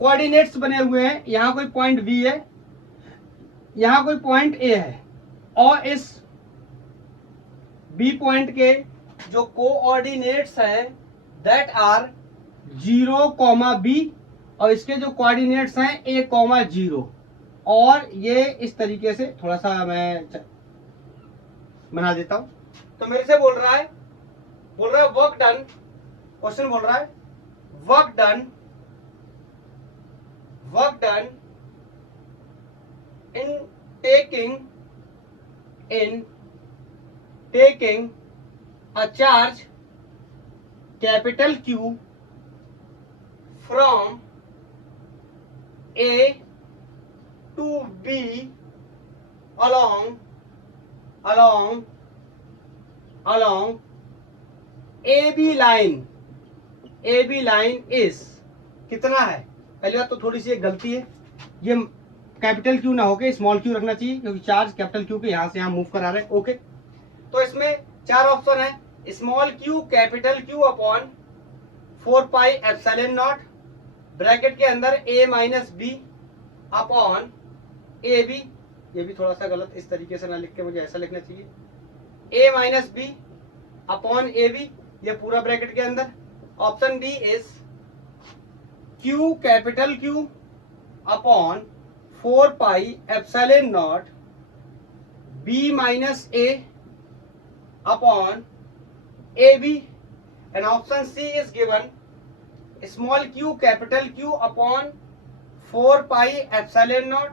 कोऑर्डिनेट्स बने हुए हैं, यहां कोई पॉइंट बी है, यहां कोई पॉइंट ए है, और इस बी पॉइंट के जो कोऑर्डिनेट्स हैं दैट आर 0, बी, और इसके जो कोऑर्डिनेट्स हैं a, 0, और ये इस तरीके से थोड़ा सा मैं बना देता हूं। तो मेरे से बोल रहा है वर्क डन, क्वेश्चन बोल रहा है work done in taking a charge capital Q from A to B along AB line is कितना है। पहली बात तो थोड़ी सी एक गलती है, ये कैपिटल क्यू ना होके स्मॉल क्यू रखना चाहिए, क्योंकि चार्ज कैपिटल क्यू के यहां से यहां मूव करा रहे हैं। ओके, तो इसमें चार ऑप्शन है, small Q capital Q upon 4 pi epsilon naught, bracket के अंदर a minus B upon A B, ये भी थोड़ा सा गलत इस तरीके से ना लिख के मुझे ऐसा लिखना चाहिए, a minus B upon A B, ये पूरा ब्रैकेट के अंदर। Option D is Q capital Q upon 4 pi epsilon naught b माइनस a upon AB, and option C is given small q capital Q upon 4 pi epsilon naught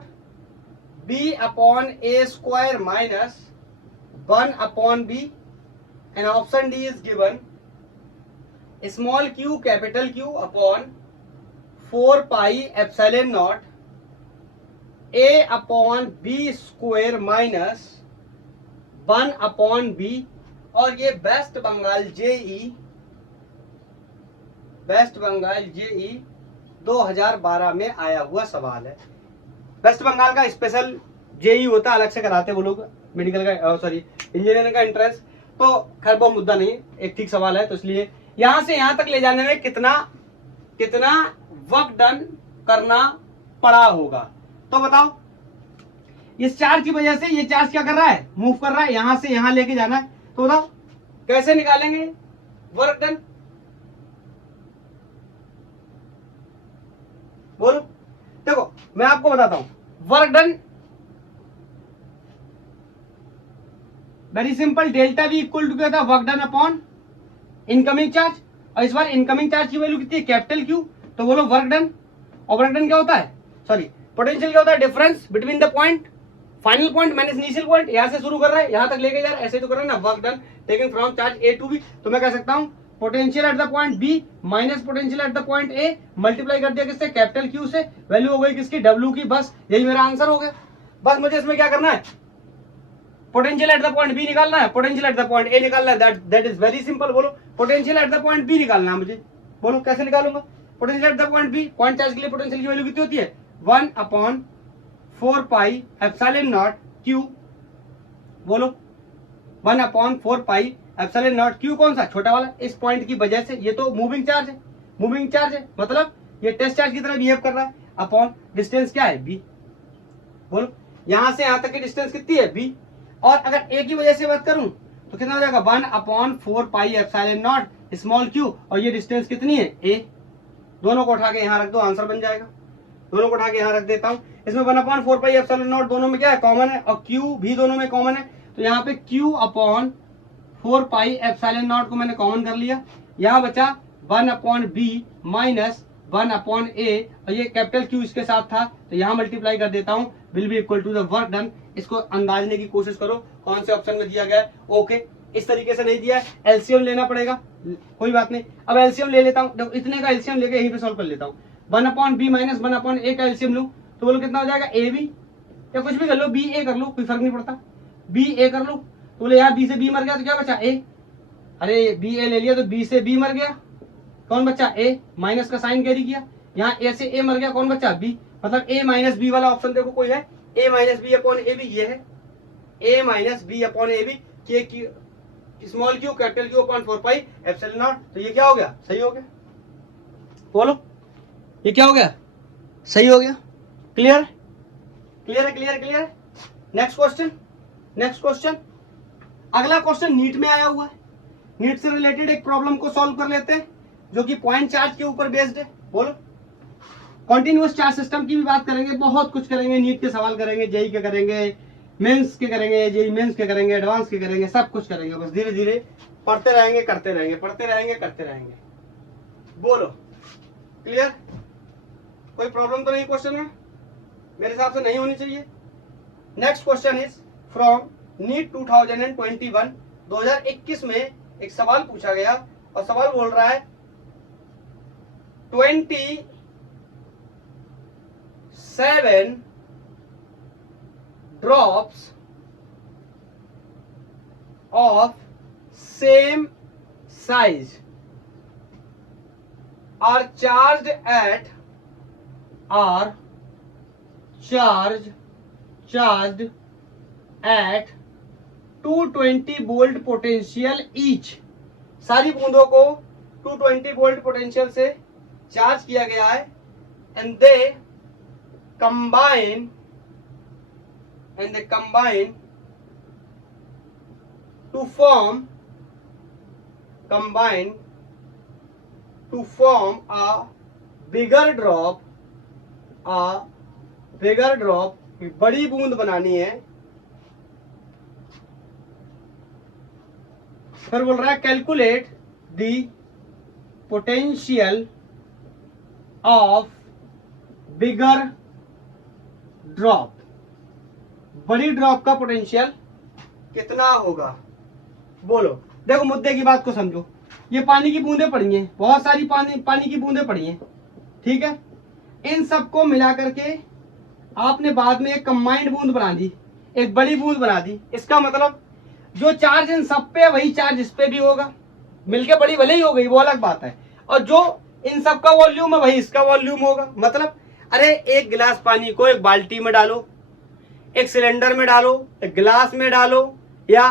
b upon a square minus 1 upon b, and option D is given small q capital Q upon 4 pi epsilon naught a upon b square minus 1 upon b, और ये वेस्ट बंगाल जेई 2012 में आया हुआ सवाल है। वेस्ट बंगाल का स्पेशल जेई होता है, अलग से कराते वो लोग मेडिकल का, सॉरी इंजीनियरिंग का एंट्रेंस, तो खैर वो मुद्दा नहीं है, एक ठीक सवाल है। तो इसलिए यहां से यहां तक ले जाने में कितना वर्क डन करना पड़ा होगा, तो बताओ। इस चार्ज की वजह से ये चार्ज क्या कर रहा है, मूव कर रहा है, यहां से यहां लेके जाना है, तो बताओ कैसे निकालेंगे वर्क डन, बोलो। देखो मैं आपको बताता हूं, work done very simple, delta V equal to क्या था, work done upon incoming charge, और इस बार इनकमिंग चार्ज की वैल्यू कितनी है, कैपिटल क्यू, तो बोलो वर्क डन। और वर्क डन क्या होता है, सॉरी पोटेंशियल क्या होता है, difference between the point, final point minus initial point, यहां से शुरू कर रहा है यहां तक लेके जा रहा है, ऐसे तो कर रहा है ना, work done taking from charge A to B. तो मैं कह सकता हूं potential at the point B minus potential at the point A, multiply कर दिया किससे, कैपिटल क्यू से, वैल्यू हो गई किसकी, डब्ल्यू की, बस यही मेरा आंसर हो गया। बस मुझे इसमें क्या करना है, potential at the point B निकालना है, potential at the point A निकालना है, दैट इज वेरी सिंपल। बोलो potential at the point B निकालना है मुझे, बोलो कैसे निकालूंगा, potential at the point B, point charge के लिए पोटेंशियल की वैल्यू कितनी होती है, 1 upon 4 pi epsilon naught Q, बोलो 1 upon 4 pi epsilon naught Q, कौन सा, छोटा वाला, इस पॉइंट की वजह से, ये तो मूविंग चार्ज है, मूविंग चार्ज है मतलब ये टेस्ट चार्ज की तरह बिहेव कर रहा है, अपॉन डिस्टेंस क्या है बी, बोलो यहां से यहां तक की डिस्टेंस कितनी है बी, और अगर ए की वजह से बात करूं तो कितना हो जाएगा, 1 upon 4 pi epsilon not small Q, और ये डिस्टेंस कितनी है ए, दोनों को उठा के यहां रख दो, आंसर बन जाएगा। दोनों को उठा के यहां रख देता हूं, इसमें 1/4 पाई एप्सिलॉन नॉट दोनों में क्या है, कॉमन है, और क्यू भी दोनों में कॉमन है, तो यहाँ पे Q/4 पाई एप्सिलॉन नॉट को मैंने कॉमन कर लिया। यहाँ बचा 1/b माइनस 1/a, और ये कैपिटल Q इसके साथ था, तो यहाँ मल्टीप्लाई कर देता हूँ, will be equal to the work done. इसको अंदाजने की कोशिश करो कौन से ऑप्शन में दिया गया है। ओके, इस तरीके से नहीं दिया है, एलसीएम लेना पड़ेगा, कोई बात नहीं। अब एलसीएम ले लेता हूँ, इतने का एलसीएम लेके यहीं पे सॉल्व कर लेता हूँ। 1/b माइनस 1/a का एलसीएम लूँ तो बोलो कितना हो जाएगा, ए बी, या कुछ भी कर लो, बी ए कर लो, कोई फर्क नहीं पड़ता, बी ए कर लो। तो बोले यार बी से बी मर गया तो क्या बचा, ए, अरे बी ए ले लिया तो बी से बी मर गया, कौन बचा, ए, माइनस का साइन कैरी किया, यहाँ ए से ए मर गया, कौन बचा, बी, मतलब ए माइनस बी वाला ऑप्शन देखो कोई है, A minus B upon A B, ये है A minus B upon A B, small Q capital Q upon 4 pi epsilon not. तो ये क्या हो गया, सही हो गया, बोलो ये क्या हो गया, सही हो गया। क्लियर क्लियर है, क्लियर क्लियर है। नेक्स्ट क्वेश्चन, नेक्स्ट क्वेश्चन, अगला क्वेश्चन नीट में आया हुआ है, नीट से रिलेटेड एक प्रॉब्लम को सॉल्व कर लेते हैं जो कि पॉइंट चार्ज के ऊपर बेस्ड है। बोलो, कॉन्टिन्यूअस चार्ज सिस्टम की भी बात करेंगे, बहुत कुछ करेंगे, नीट के सवाल करेंगे, जेई के करेंगे, मेंस के करेंगे, जेई मेंस के करेंगे, एडवांस के करेंगे, सब कुछ करेंगे, बस धीरे धीरे पढ़ते रहेंगे, करते रहेंगे, पढ़ते रहेंगे, करते रहेंगे। बोलो क्लियर, कोई प्रॉब्लम तो नहीं क्वेश्चन में, मेरे हिसाब से नहीं होनी चाहिए। Next question is from NEET 2021, 2021 में एक सवाल पूछा गया और सवाल बोल रहा है 27 drops of same size are charged at charged at 220 volt potential each। सारी बूंदों को 220 वोल्ट पोटेंशियल से चार्ज किया गया है, and they combine to form a bigger drop, बड़ी बूंद बनानी है। फिर बोल रहा है calculate the potential of bigger drop, बड़ी ड्रॉप का पोटेंशियल कितना होगा। बोलो, देखो मुद्दे की बात को समझो, ये पानी की बूंदें पड़ी हैं, बहुत सारी पानी की बूंदें पड़ी हैं, ठीक है, इन सबको मिला करके आपने बाद में एक कंबाइंड बूंद बना दी, एक बड़ी बूंद बना दी। इसका मतलब जो चार्ज इन सब पे वही चार्ज इस पे भी होगा, मिलके बड़ी भले ही हो गई वो अलग बात है, और जो इन सब का वॉल्यूम है वही इसका वॉल्यूम होगा। मतलब अरे एक गिलास पानी को एक बाल्टी में डालो, एक सिलेंडर में डालो, एक गिलास में डालो, या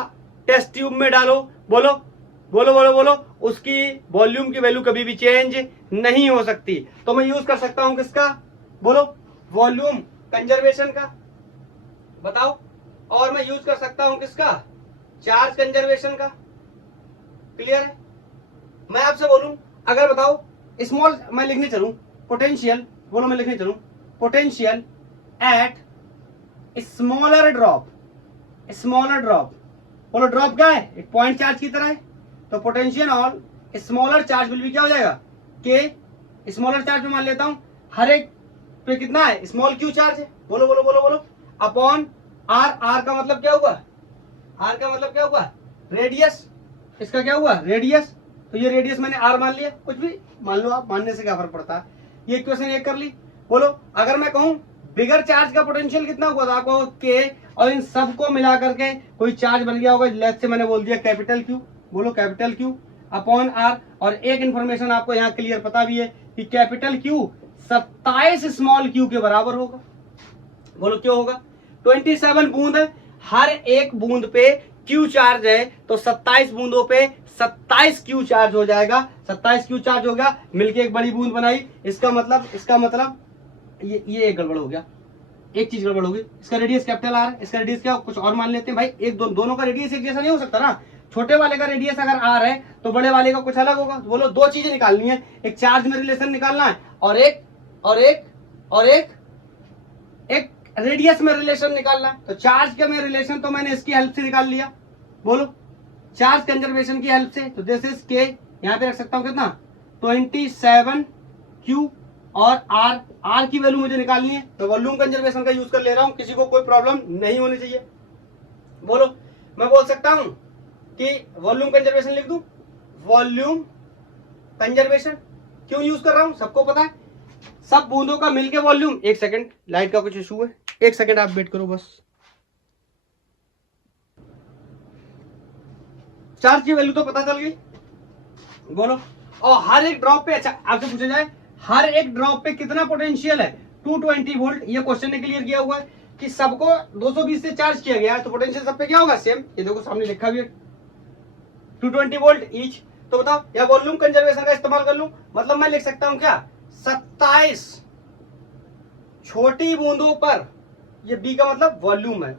टेस्ट ट्यूब में डालो, बोलो बोलो बोलो बोलो, उसकी वॉल्यूम की वैल्यू कभी भी चेंज नहीं हो सकती। तो मैं यूज कर सकता हूं किसका, बोलो वॉल्यूम कंजर्वेशन का, बताओ, और मैं यूज कर सकता हूं किसका, चार्ज कंजर्वेशन का। क्लियर है। मैं आपसे बोलूं, अगर बताओ स्मॉल, मैं लिखने चलूं पोटेंशियल, बोलो मैं लिखने चलूं पोटेंशियल एट स्मॉलर ड्रॉप, बोलो ड्रॉप क्या है, एक पॉइंट चार्ज की तरह है, तो potential on smaller charge will भी क्या हो जाएगा, के स्मॉलर चार्ज में मान लेता हूं हर एक पे कितना है, स्मॉल क्यू चार्ज है, बोलो बोलो बोलो बोलो, अपॉन आर, आर का मतलब क्या हुआ, आर का मतलब क्या हुआ, रेडियस, इसका क्या हुआ रेडियस, तो ये रेडियस मैंने आर मान लिया, कुछ भी मान लो आप, मानने से क्या फर्क पड़ता है। ये इक्वेशन एक कर ली। बोलो अगर मैं कहूं बिगर चार्ज का पोटेंशियल कितना हुआ था, आपको के, और इन सबको मिला करके कोई चार्ज बन गया होगा, लेफ्ट से मैंने बोल दिया कैपिटल क्यू, बोलो कैपिटल क्यू अपॉन आर। और एक इंफॉर्मेशन आपको यहाँ क्लियर पता भी है कि कैपिटल क्यू 27 स्मॉल क्यू के बराबर होगा। बोलो क्यों होगा, 27 बूंद है, हर एक बूंद पे क्यू चार्ज है, तो 27 बूंदों पे 27 क्यू चार्ज हो जाएगा, 27 क्यू चार्ज हो गया, मिलके एक बड़ी बूंद बनाई। इसका मतलब ये एक गड़बड़ हो गया, एक चीज गड़बड़ होगी, इसका रेडियस कैपिटल आर, इसका रेडियस क्या कुछ और मान लेते हैं भाई, एक दोनों का रेडियस एक जैसा नहीं हो सकता ना, छोटे वाले का रेडियस अगर आर है तो बड़े वाले का कुछ अलग होगा। तो बोलो दो चीजें निकालनी है, एक चार्ज में रिलेशन निकालना है, और एक रेडियस में रिलेशन निकालना है, तो चार्ज के में रिलेशन तो मैंने इसकी हेल्प से निकाल लिया। बोलो चार्ज कंजर्वेशन की हेल्प से, तो दिस इज के, यहाँ पे रख सकता हूँ कितना 27 Q, और R की वैल्यू मुझे निकालनी है, तो वॉल्यूम कंजर्वेशन का यूज कर ले रहा हूँ, किसी को कोई प्रॉब्लम नहीं होनी चाहिए। बोलो मैं बोल सकता हूँ कि वॉल्यूम कंजर्वेशन लिख दूं, वॉल्यूम कंजर्वेशन क्यों यूज कर रहा हूं सबको पता है, सब बूंदों का मिलके वॉल्यूम। एक सेकंड, लाइट का कुछ इशू है, एक सेकंड आप वेट करो बस। चार्ज की वैल्यू तो पता चल गई। बोलो, और हर एक ड्रॉप पे, अच्छा आपसे पूछा जाए हर एक ड्रॉप पे कितना पोटेंशियल है, 220 वोल्ट। ये क्वेश्चन ने क्लियर किया हुआ है कि सबको 220 से चार्ज किया गया है, तो पोटेंशियल सब पे क्या होगा, सेम। ये देखो सामने लिखा भी है 220 वोल्ट ईच। तो बताओ या वॉल्यूम कंजर्वेशन का इस्तेमाल कर लूं, मतलब मैं लिख सकता हूं क्या 27 छोटी बूंदों पर, ये बी का मतलब वॉल्यूम है,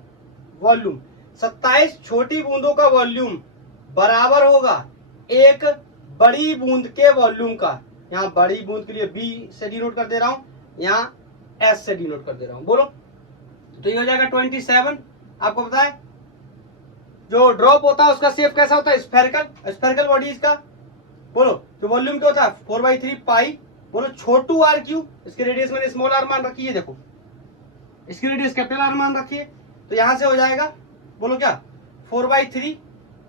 वॉल्यूम 27 छोटी बूंदों का वॉल्यूम बराबर होगा एक बड़ी बूंद के वॉल्यूम का। यहां बड़ी बूंद के लिए बी से डिनोट कर दे रहा हूं, यहां एस से डिनोट कर दे रहा हूं। बोलो तो ये हो जाएगा 27। आपको पता है जो ड्रॉप होता है उसका शेप कैसा होता है, स्फेरिकल, स्फेरिकल बॉडी इसका। बोलो जो वॉल्यूम क्या होता है 4/3 पाई। बोलो छोटू आर क्यू, इसकी रेडियस मैंने स्मॉल आर मान रखी है, देखो इसकी रेडियस कैपिटल आर मान रखी है, तो यहां से हो जाएगा बोलो क्या 4/3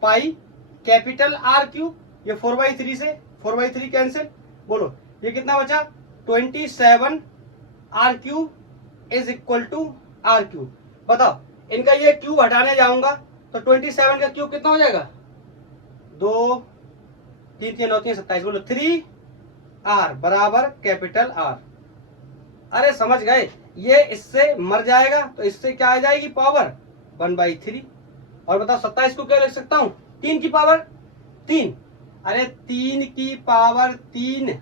पाई कैपिटल आर क्यू। ये 4/3 से 4/3 कैंसिल। बोलो ये कितना बचा 27 R Q is equal to R Q. बताओ इनका ये क्यूब हटाने जाऊंगा तो 27 का क्यूब कितना हो जाएगा 2 3 3 9 3 27। बोलो 3 आर बराबर कैपिटल आर। अरे समझ गए, ये इससे मर जाएगा तो इससे क्या आ जाएगी पावर 1/3। और बताओ 27 को क्या लिख सकता हूं 3 की पावर 3। अरे 3 की पावर 3,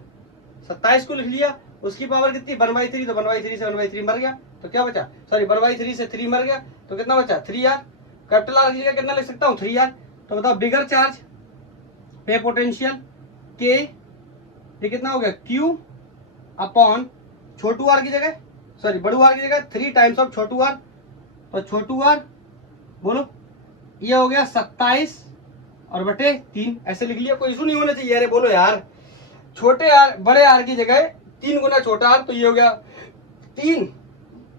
27 को लिख लिया, उसकी पावर कितनी 1/3, तो 1/3 से 1/3 मर गया, तो क्या बचा, सॉरी 1/3 से 3 मर गया, तो कितना बचा 3R। कैपिटल आर की जगह कितना लिख सकता हूँ 3R। तो बताओ बिगर चार्ज पे पोटेंशियल के, ये कितना हो गया Q अपॉन छोटू आर की जगह, सॉरी बड़ू आर की जगह 3 टाइम्स ऑफ छोटू आर, तो छोटू आर बोलो ये हो गया 27 और बटे 3, ऐसे लिख लिया, कोई इशू नहीं होना चाहिए। अरे बोलो यार छोटे आर बड़े आर की जगह 3 गुना छोटा आर, तो ये हो गया 3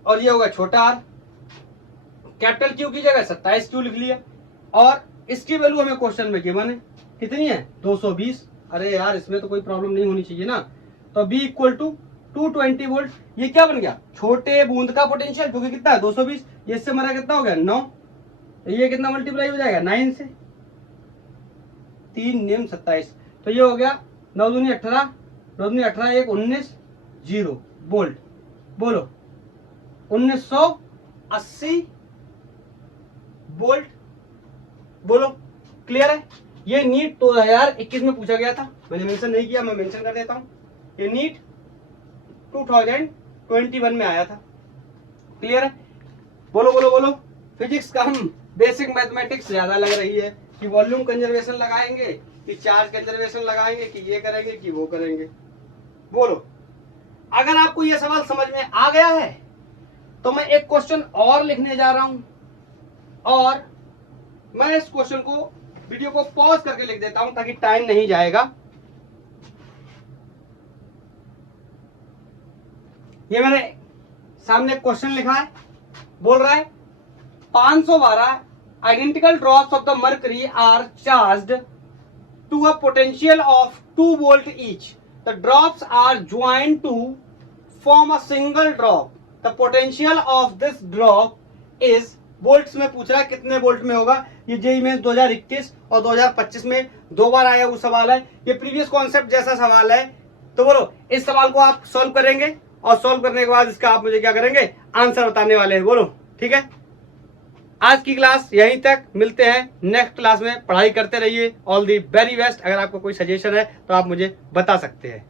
और ये होगा छोटा आर। कैपिटल क्यू की जगह 27 क्यू लिख लिया, और इसकी वैल्यू हमें क्वेश्चन में गिवन है कितनी है 220। अरे यार इसमें तो कोई प्रॉब्लम नहीं होनी चाहिए ना। तो बी इक्वल टू 220 वोल्ट। ये क्या बन गया छोटे बूंद का पोटेंशियल, क्योंकि कितना है 220, ये इससे हमारा कितना हो गया 9, ये कितना मल्टीप्लाई हो जाएगा 9 से, 3 9 27, तो ये हो गया 9 दूनी 18, 9 दूनी 18 1 19 0 वोल्ट। बोलो 1980 वोल्ट। बोलो क्लियर है। ये नीट 2021 में पूछा गया था, मैंने मेंशन नहीं किया, मैं मेंशन कर देता हूं, ये नीट 2021 में आया था। क्लियर है। बोलो बोलो बोलो, फिजिक्स का हम बेसिक मैथमेटिक्स ज्यादा लग रही है कि वॉल्यूम कंजर्वेशन लगाएंगे कि चार्ज कंजर्वेशन लगाएंगे कि ये करेंगे कि वो करेंगे। बोलो अगर आपको ये सवाल समझ में आ गया है तो मैं एक क्वेश्चन और लिखने जा रहा हूं, और मैं इस क्वेश्चन को वीडियो को पॉज करके लिख देता हूं ताकि टाइम नहीं जाएगा। ये मेरे सामने क्वेश्चन लिखा है, बोल रहा है 512 identical drops of the mercury are charged to a potential of 2 volt each. The drops are joined to form a single drop. The potential of this drop is, volts में पूछ रहा है कितने वोल्ट में होगा। ये जेईई में 2021 और 2025 में 2 बार आया वो सवाल है, ये प्रीवियस कॉन्सेप्ट जैसा सवाल है। तो बोलो इस सवाल को आप सॉल्व करेंगे, और सॉल्व करने के बाद इसका आप मुझे क्या करेंगे आंसर बताने वाले हैं। बोलो ठीक है। आज की क्लास यहीं तक, मिलते हैं नेक्स्ट क्लास में। पढ़ाई करते रहिए, ऑल दी वेरी बेस्ट। अगर आपको कोई सजेशन है तो आप मुझे बता सकते हैं।